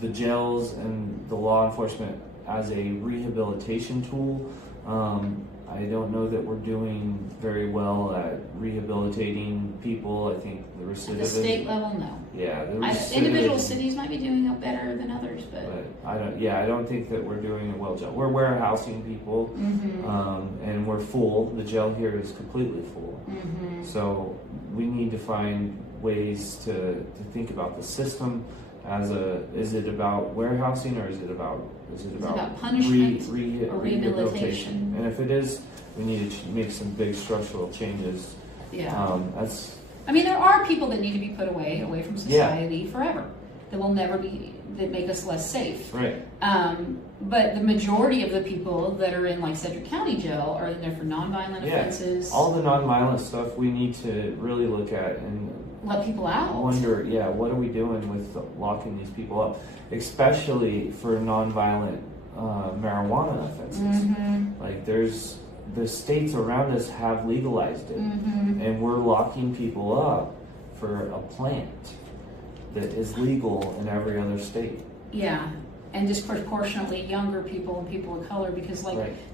the jails and the law enforcement as a rehabilitation tool. I don't know that we're doing very well at rehabilitating people. I think the recidivism. At the state level, no. Yeah, individual cities might be doing it better than others, but I don't. Yeah, I don't think that we're doing a well job. We're warehousing people, and we're full. The jail here is completely full. So we need to find ways to think about the system as a. Is it about warehousing or is it about punishment or rehabilitation? And if it is, we need to make some big structural changes. Yeah. I mean, there are people that need to be put away from society forever. That will never be, that make us less safe. Right. But the majority of the people that are in like Sedgwick County Jail are in there for nonviolent offenses. All the nonviolent stuff we need to really look at and let people out. Wonder, what are we doing with locking these people up, especially for nonviolent marijuana offenses? Like the states around us have legalized it, and we're locking people up for a plant that is legal in every other state. Yeah, and disproportionately younger people and people of color, because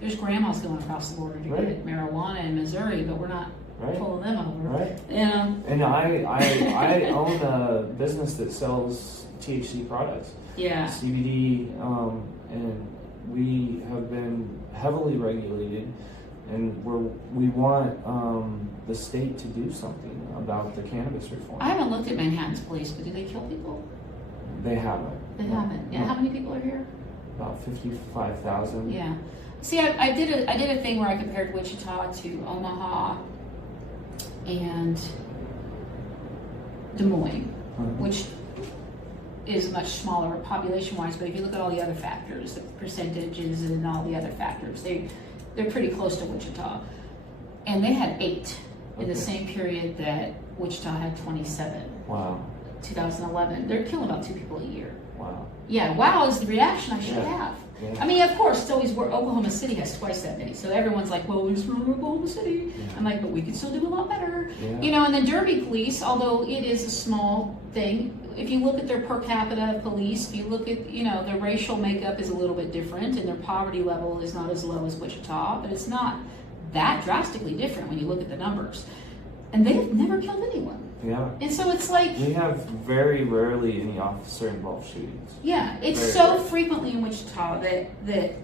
there's grandmas going across the border to get marijuana in Missouri, but we're not pulling them over. Right. Yeah. And I own a business that sells THC products. Yeah. CBD, and we have been heavily regulated, and we want the state to do something about the cannabis reform. I haven't looked at Manhattan's police, but do they kill people? They haven't. They haven't. Yeah. How many people are here? About 55,000. Yeah. See, I did a thing where I compared Wichita to Omaha and Des Moines, which is much smaller population-wise, but if you look at all the other factors, the percentages and all the other factors, they're pretty close to Wichita. And they had 8 in the same period that Wichita had 27. Wow. 2011. They're killing about 2 people a year. Wow. Yeah, wow is the reaction I should have. Yeah. I mean, of course, it's always where Oklahoma City has twice that many. So everyone's like, well, it's from Oklahoma City. Yeah. I'm like, but we could still do a lot better. Yeah. You know, and then Derby police, although it is a small thing, if you look at their per capita police, if you look at, their racial makeup is a little bit different and their poverty level is not as low as Wichita, but it's not that drastically different when you look at the numbers. And they've never killed anyone. Yeah. And so it's like... We have very rarely any officer-involved shootings. Yeah, it's very so rare. Frequently in Wichita that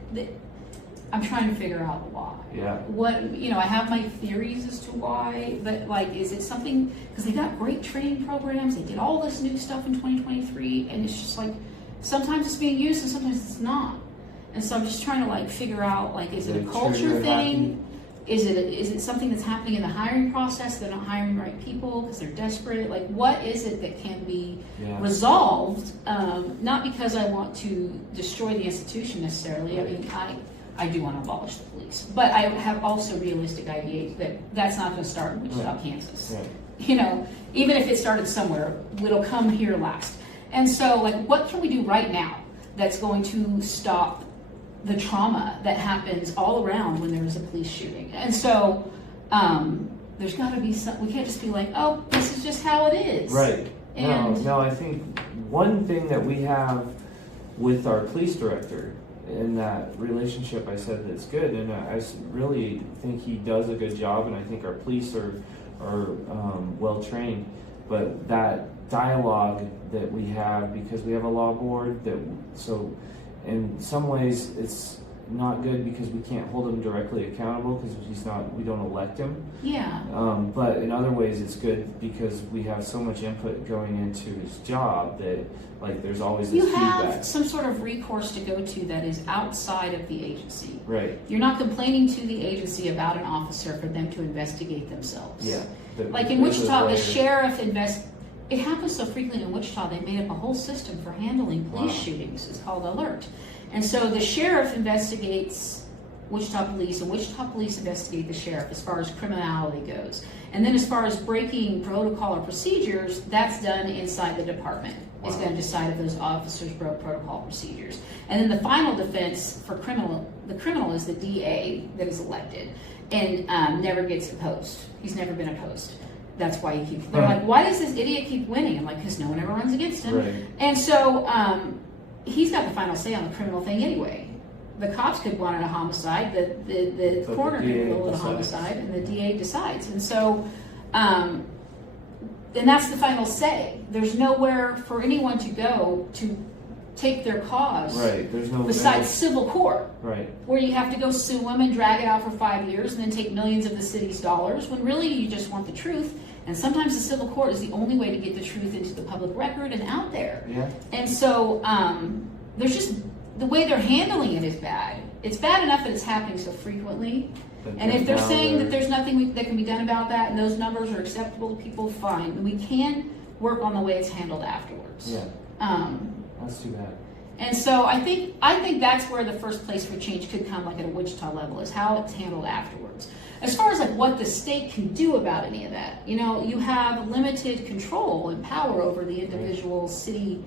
I'm trying to figure out why. Yeah. What, I have my theories as to why, but is it something... Because they got great training programs, they did all this new stuff in 2023, and it's just sometimes it's being used and sometimes it's not. And so I'm just trying to figure out, is it a culture thing? Is it something that's happening in the hiring process? They're not hiring the right people because they're desperate. What is it that can be resolved? Not because I want to destroy the institution necessarily. Right. I mean, I do want to abolish the police, but I have also realistic ideas that that's not going to start in Wichita, Kansas. Right. Even if it started somewhere, it'll come here last. And so, what can we do right now that's going to stop the trauma that happens all around when there's a police shooting? And so there's got to be we can't just be like, oh, this is just how it is. Right. No, I think one thing that we have with our police director in that relationship, I said that's good, and I really think he does a good job, and I think our police are well trained, but that dialogue that we have, because we have a law board so in some ways it's not good because we can't hold him directly accountable because we don't elect him. Yeah. But in other ways it's good because we have so much input going into his job that there's always this feedback. You have some sort of recourse to go to that is outside of the agency. Right. You're not complaining to the agency about an officer for them to investigate themselves. Yeah. In Wichita, the sheriff it happens so frequently in Wichita, they made up a whole system for handling police shootings. It's called Alert. And so the sheriff investigates Wichita Police, and Wichita Police investigate the sheriff as far as criminality goes. And then as far as breaking protocol or procedures, that's done inside the department. Wow. It's going to decide if those officers broke protocol procedures. And then the final defense for the criminal is the DA that is elected and never gets opposed. He's never been opposed. That's why he keeps, they're like, why does this idiot keep winning? I'm like, because no one ever runs against him. Right. And so he's got the final say on the criminal thing anyway. The cops could want a homicide, the coroner could rule it a homicide, and the DA decides. And so, and that's the final say. There's nowhere for anyone to go to take their cause. Right. There's no besides civil court. Right. Where you have to go sue them and drag it out for 5 years and then take millions of the city's dollars, when really you just want the truth. And sometimes the civil court is the only way to get the truth into the public record and out there. Yeah. And so there's just, the way they're handling it is bad. It's bad enough that it's happening so frequently. And if they're saying that there's nothing that can be done about that and those numbers are acceptable to people, fine. We can work on the way it's handled afterwards. Yeah. That's too bad. And so I think that's where the first place for change could come, like at a Wichita level, is how it's handled afterwards. As far as like what the state can do about any of that, you know, you have limited control and power over the individual city.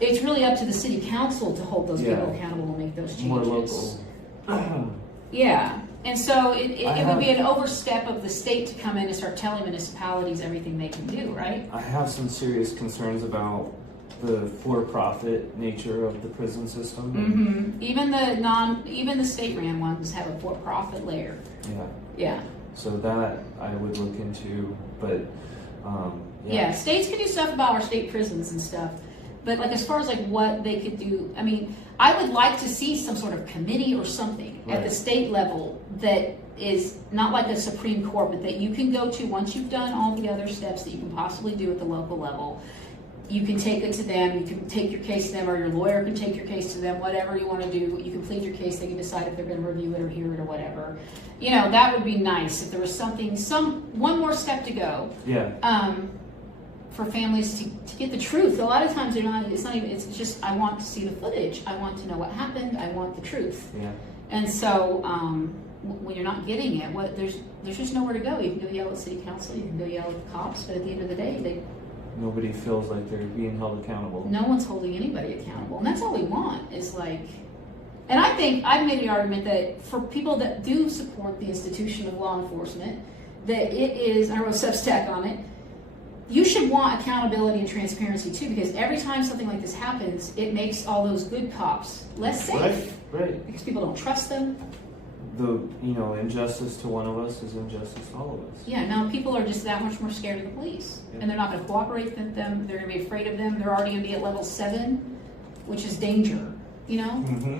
It's really up to the city council to hold those people accountable and make those changes. More local. Yeah. And so it would be an overstep of the state to come in and start telling municipalities everything they can do, right? I have some serious concerns about the for-profit nature of the prison system. Mm-hmm. Even the state-ran ones have a for-profit layer. Yeah. Yeah. So that I would look into, but yeah, states can do stuff about our state prisons and stuff. But like as far as like what they could do, I mean, I would like to see some sort of committee or something at the state level that is not like a Supreme Court, but that you can go to once you've done all the other steps that you can possibly do at the local level. You can take it to them, you can take your case to them, or your lawyer can take your case to them, whatever you want to do. You can plead your case, they can decide if they're going to review it or hear it or whatever. You know, that would be nice if there was one more step to go. Yeah. For families to get the truth. A lot of times it's just, I want to see the footage. I want to know what happened. I want the truth. Yeah. And so when you're not getting it, there's just nowhere to go. You can go yell at city council, you can go yell at the cops, but at the end of the day, nobody feels like they're being held accountable. No one's holding anybody accountable. And that's all we want is like, and I think I've made the argument that for people that do support the institution of law enforcement, that it is, I wrote a Substack on it, you should want accountability and transparency too, because every time something like this happens, it makes all those good cops less safe. Right. Because people don't trust them. Injustice to one of us is injustice to all of us. Yeah, now people are just that much more scared of the police. Yeah. And they're not going to cooperate with them. They're going to be afraid of them. They're already going to be at level 7, which is danger, you know? Mm-hmm.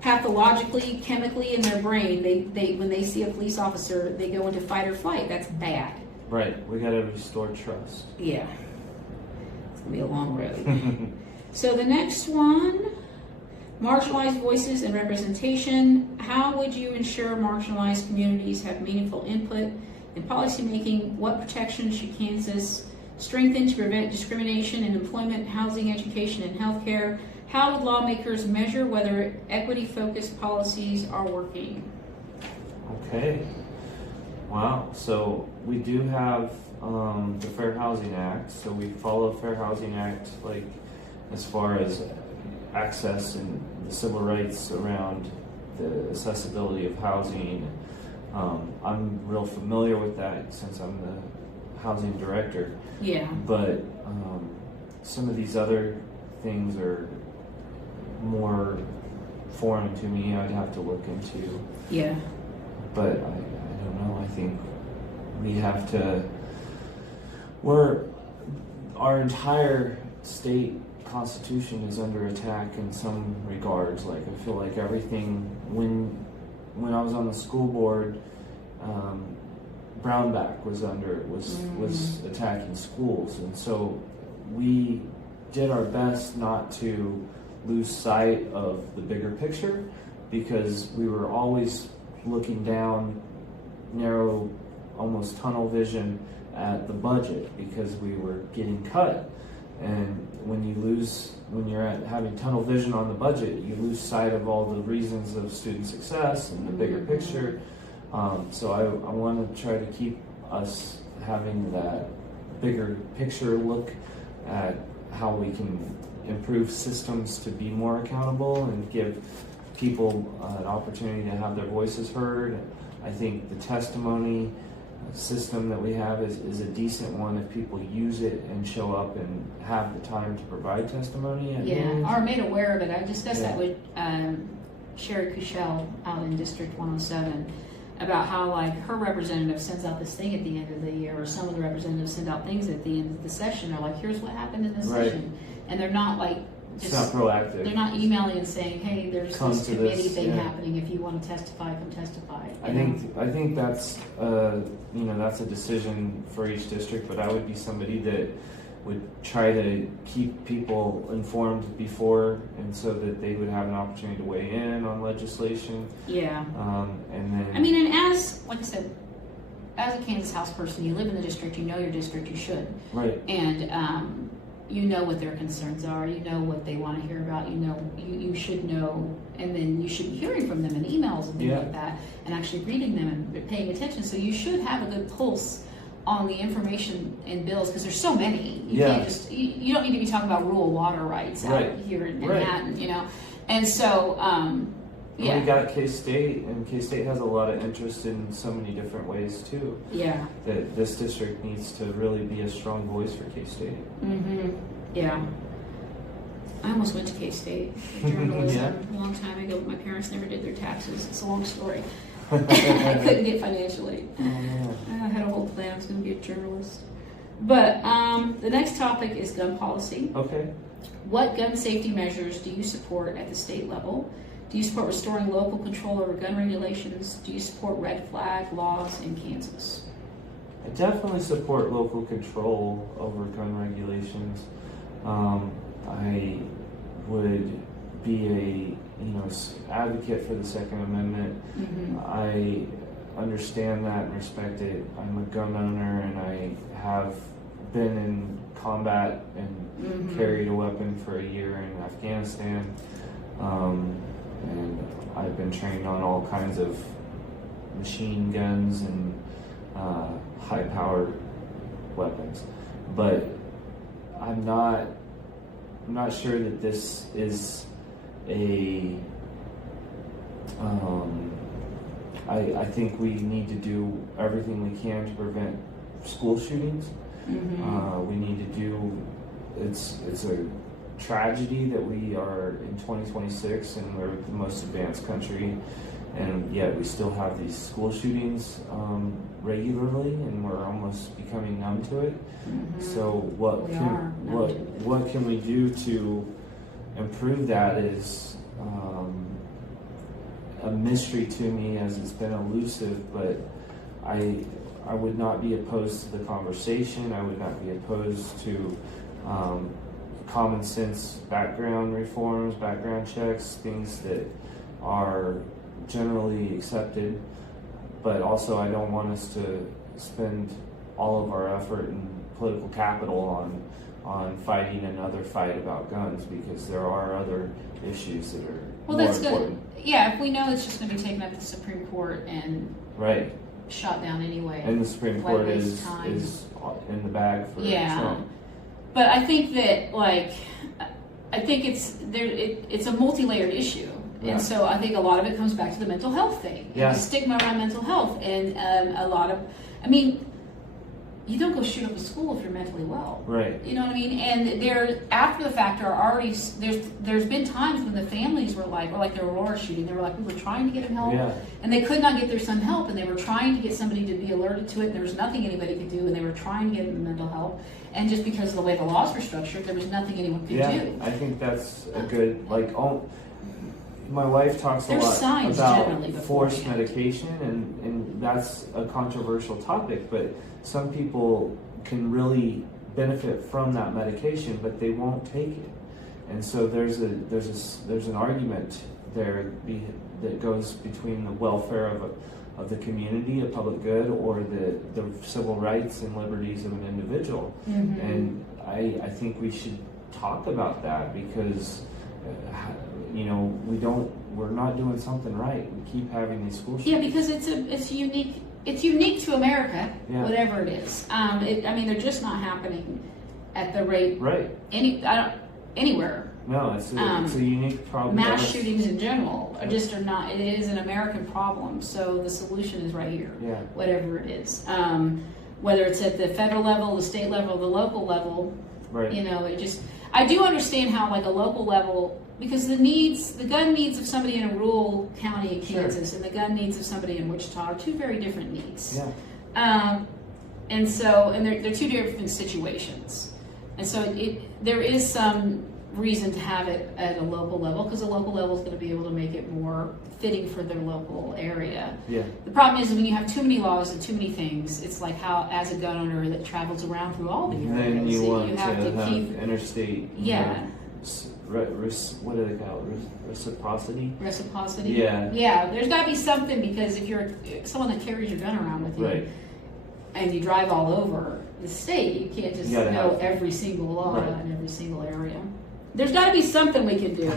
Pathologically, chemically in their brain, they when they see a police officer, they go into fight or flight. That's bad. Right. We got to restore trust. Yeah. It's going to be a long road. So the next one, marginalized voices and representation. How would you ensure marginalized communities have meaningful input in policymaking? What protections should Kansas strengthen to prevent discrimination in employment, housing, education, and healthcare? How would lawmakers measure whether equity-focused policies are working? Okay. Wow. So we do have the Fair Housing Act. So we follow Fair Housing Act, like as far as access and the civil rights around the accessibility of housing. I'm real familiar with that since I'm the housing director. Yeah. But some of these other things are more foreign to me. I'd have to look into. Yeah. But I don't know. I think we have to. Our entire state constitution is under attack in some regards. Like I feel like everything when I was on the school board, Brownback was attacking schools, and so we did our best not to lose sight of the bigger picture, because we were always looking down narrow, almost tunnel vision at the budget, because we were getting cut. And when you're having tunnel vision on the budget, you lose sight of all the reasons of student success and the bigger picture. So I want to try to keep us having that bigger picture look at how we can improve systems to be more accountable and give people an opportunity to have their voices heard. I think the testimony system that we have is a decent one if people use it and show up and have the time to provide testimony. Are made aware of it. I discussed that with Sherry Cushell out in District 107 about how like her representative sends out this thing at the end of the year, or some of the representatives send out things at the end of the session. They're like, here's what happened in this session. And they're not like, it's not proactive. They're not emailing and saying, hey, there's this committee thing happening. If you want to testify, come testify. I think that's that's a decision for each district, but I would be somebody that would try to keep people informed before, and so that they would have an opportunity to weigh in on legislation. Yeah. And then and as like I said, as a Kansas House person, you live in the district, you know your district, you should. Right. And you know what their concerns are, you know what they want to hear about, you should know, and then you should be hearing from them in emails and things like that, and actually reading them and paying attention. So you should have a good pulse on the information in bills, because there's so many. You can't just, you don't need to be talking about rural water rights out here in Manhattan, And so, we got K-State, and K-State has a lot of interest in so many different ways too. Yeah. That this district needs to really be a strong voice for K-State. Yeah. I almost went to K-State for journalism a long time ago, but my parents never did their taxes. It's a long story. I couldn't get financial aid. I had a whole plan. I was going to be a journalist. But the next topic is gun policy. Okay. What gun safety measures do you support at the state level? Do you support restoring local control over gun regulations? Do you support red flag laws in Kansas? I definitely support local control over gun regulations. I would be a advocate for the Second Amendment. I understand that and respect it. I'm a gun owner, and I have been in combat and carried a weapon for a year in Afghanistan. And I've been trained on all kinds of machine guns and high-powered weapons, but I'm not sure that this is a. I think we need to do everything we can to prevent school shootings. We need to do. It's a tragedy that we are in 2026 and we're the most advanced country, and yet we still have these school shootings regularly, and we're almost becoming numb to it. So what can we do to improve that is a mystery to me, as it's been elusive, but I would not be opposed to the conversation. I would not be opposed to common sense background reforms, background checks, things that are generally accepted. But also, I don't want us to spend all of our effort and political capital on fighting another fight about guns, because there are other issues that are more important. Good. Yeah, if we know it's just going to be taken up to the Supreme Court and shot down anyway. And the Supreme Court is in the bag for Trump. But I think that, it's a multi-layered issue. And so I think a lot of it comes back to the mental health thing. The stigma around mental health. And you don't go shoot up a school if you're mentally well. Right. You know what I mean? And there, after the fact, there's been times when the families were like the Aurora shooting, they were like, we were trying to get him help, and they could not get their son help, and they were trying to get somebody to be alerted to it, and there was nothing anybody could do, and they were trying to get him mental help, and just because of the way the laws were structured, there was nothing anyone could do. I think that's a good, my wife talks a lot about forced medication, and that's a controversial topic, but some people can really benefit from that medication, but they won't take it. And so there's an argument there that goes between the welfare of the community, a public good, or the civil rights and liberties of an individual. And I think we should talk about that because, we're not doing something right. We keep having these school shootings. Yeah, because it's unique to America, Yeah. whatever it is. They're just not happening at the rate Right. anywhere. No, it's a unique problem. Mass shootings in general are not. It is an American problem. So the solution is right here. Yeah. Whatever it is, whether it's at the federal level, the state level, the local level. Right. I do understand how like a local level, because the gun needs of somebody in a rural county in Kansas and the gun needs of somebody in Wichita are two very different needs. Yeah. And they're two different situations. And so there is some reason to have it at a local level because the local level is going to be able to make it more fitting for their local area. Yeah. The problem is when you have too many laws and too many things, it's like how as a gun owner that travels around through all the areas, Then you want to have keep interstate. Yeah. What do they call it? Reciprocity. Reciprocity. Yeah. Yeah. There's got to be something because if you're someone that carries your gun around with you, Right. and you drive all over the state, you can't just know every single law Right. in every single area. There's got to be something we can do.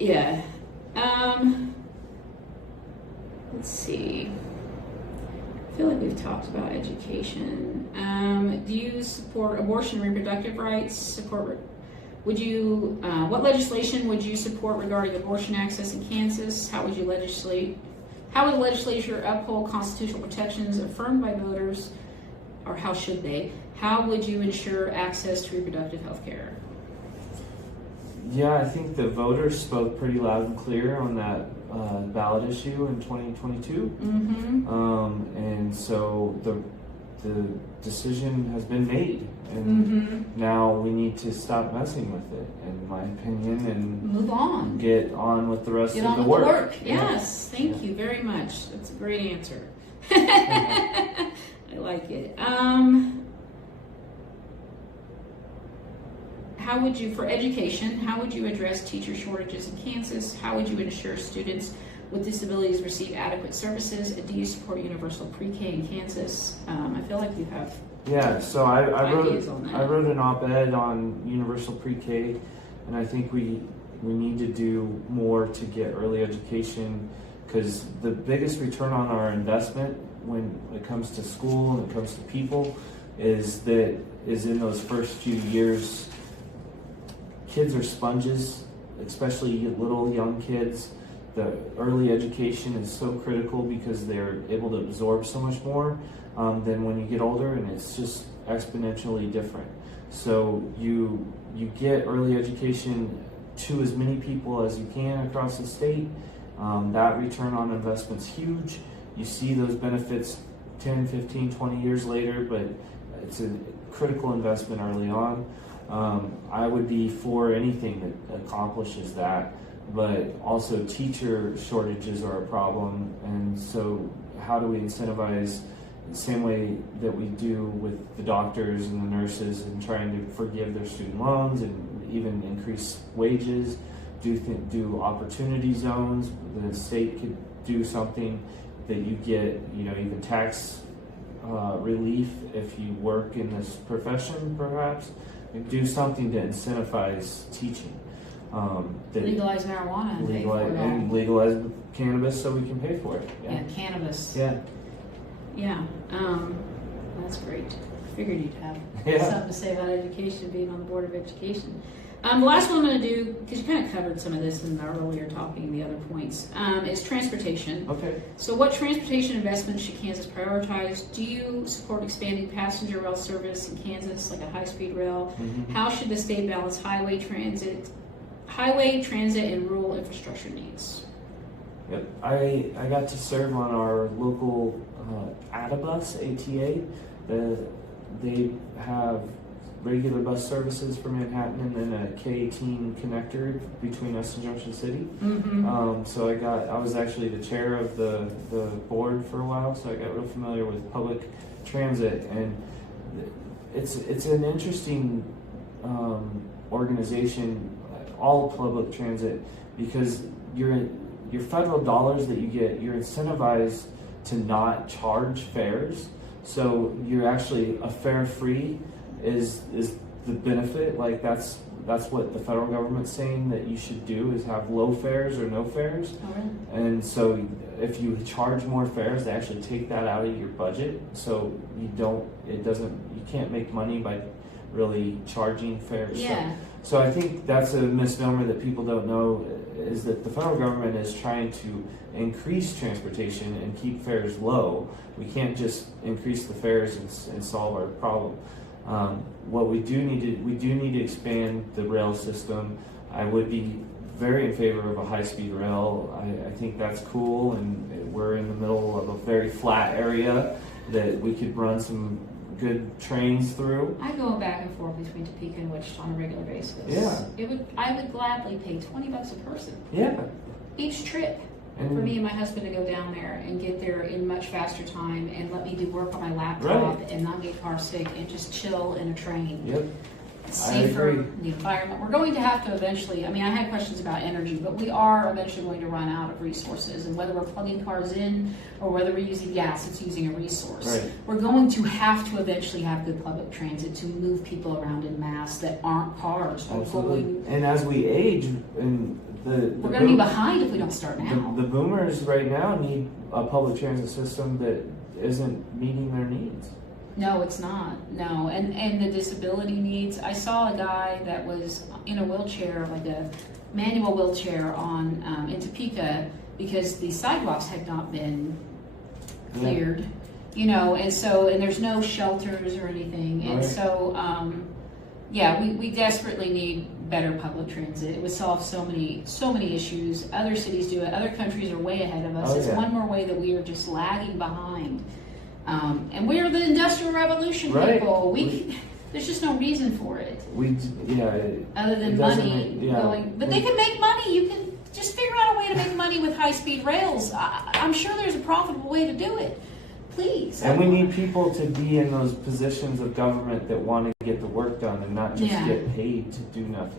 Yeah. Let's see. I feel like we've talked about education. Do you support abortion and reproductive rights? What legislation would you support regarding abortion access in Kansas? How would the legislature uphold constitutional protections affirmed by voters, or how should they? How would you ensure access to reproductive health care? Yeah, I think the voters spoke pretty loud and clear on that ballot issue in 2022. Mm-hmm. And so the decision has been made, and now we need to stop messing with it, in my opinion, and move on. Get on with the rest Get of on the with work. the work. Yes, thank you very much. That's a great answer. I like it. How would you, for education, how would you address teacher shortages in Kansas? How would you ensure students with disabilities receive adequate services? And do you support universal pre-K in Kansas? I feel like you have. Yeah, so I wrote an op-ed on universal pre-K, and I think we need to do more to get early education, because the biggest return on our investment when it comes to school and it comes to people is in those first few years. Kids are sponges, especially little young kids. The early education is so critical because they're able to absorb so much more than when you get older, and it's just exponentially different. So you get early education to as many people as you can across the state. That return on investment's huge. You see those benefits 10, 15, 20 years later, but it's a critical investment early on. I would be for anything that accomplishes that, but also teacher shortages are a problem, and so how do we incentivize the same way that we do with the doctors and the nurses and trying to forgive their student loans and even increase wages, do opportunity zones. The state could do something that you get, even tax relief if you work in this profession, perhaps, and do something to incentivize teaching. Legalize marijuana and pay for it all. And legalize cannabis so we can pay for it. Yeah, cannabis. Yeah. Yeah, that's great. Figured you'd have something to say about education, being on the Board of Education. The last one I'm going to do, because you kind of covered some of this in the earlier talking, the other points, is transportation. Okay. So what transportation investments should Kansas prioritize? Do you support expanding passenger rail service in Kansas, like a high-speed rail? Mm-hmm. How should the state balance highway transit, and rural infrastructure needs? Yep. I got to serve on our local ATA. They have regular bus services for Manhattan and then a K-18 connector between us and Junction City. Mm-hmm. So I was actually the chair of the board for a while, so I got real familiar with public transit, and it's an interesting organization, all public transit, because your federal dollars that you get, you're incentivized to not charge fares, so you're actually a fare-free is the benefit. Like that's what the federal government's saying that you should do, is have low fares or no fares. Oh, really? And so if you charge more fares, they actually take that out of your budget. So you can't make money by really charging fares. Yeah. So I think that's a misnomer that people don't know, is that the federal government is trying to increase transportation and keep fares low. We can't just increase the fares and solve our problem. What we do need to expand the rail system. I would be very in favor of a high-speed rail. I think that's cool, and we're in the middle of a very flat area that we could run some good trains through. I go back and forth between Topeka and Wichita on a regular basis. Yeah. I would gladly pay $20 a person Yeah. each trip And for me and my husband to go down there and get there in much faster time and let me do work on my laptop Right. and not get car sick and just chill in a train. Yep. Safer, agree. the environment. We're going to have to eventually, I mean, I had questions about energy, but we are eventually going to run out of resources, and whether we're plugging cars in or whether we're using gas, it's using a resource. Right. We're going to have to eventually have good public transit to move people around in mass that aren't cars. Absolutely. And as we age, and We're going to be behind if we don't start now. the boomers right now need a public transit system that isn't meeting their needs. No, it's not. No, and the disability needs. I saw a guy that was in a wheelchair, like a manual wheelchair, in Topeka because the sidewalks had not been cleared. You know, and there's no shelters or anything, and Right. so we desperately need better public transit. It would solve so many issues. Other cities do it. Other countries are way ahead of us. Oh, It's yeah. one more way that we are just lagging behind. And we're the Industrial Revolution Right. people. There's just no reason for it other than it doesn't money make- yeah. going. But they can make money. You can just figure out a way to make money with high-speed rails. I'm sure there's a profitable way to do it. Please. And we need people to be in those positions of government that want to get the work done and not just Yeah. get paid to do nothing.